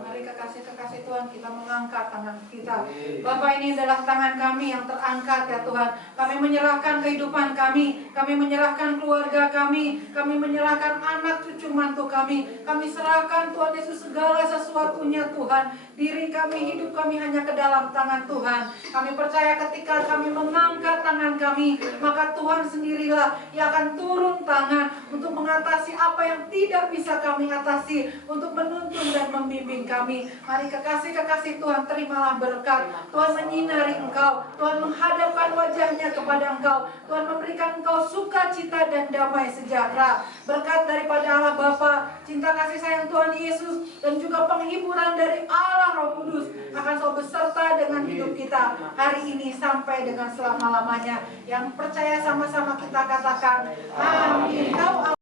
mari kekasih-kekasih Tuhan, kita mengangkat tangan kita. Bapak, ini adalah tangan kami yang terangkat ya Tuhan. Kami menyerahkan kehidupan kami menyerahkan keluarga kami menyerahkan anak cucu mantu kami serahkan Tuhan Yesus segala sesuatunya Tuhan. Diri kami, hidup kami hanya ke dalam tangan Tuhan. Kami percaya ketika kami mengangkat tangan kami, maka Tuhan sendirilah yang akan turun tangan untuk mengatasi apa yang tidak bisa kami atasi, untuk menuntun dan membimbing kami. Mari kekasih-kekasih Tuhan, terimalah berkat. Tuhan menyinari engkau, Tuhan menghadapkan wajahnya kepada engkau, Tuhan memberikan engkau sukacita dan damai sejahtera. Berkat daripada Allah Bapa, cinta kasih sayang Tuhan Yesus, dan juga penghiburan dari Allah Roh Kudus akan selalu beserta dengan hidup kita hari ini sampai dengan selama-lamanya. Yang percaya sama-sama kita katakan amin. Kau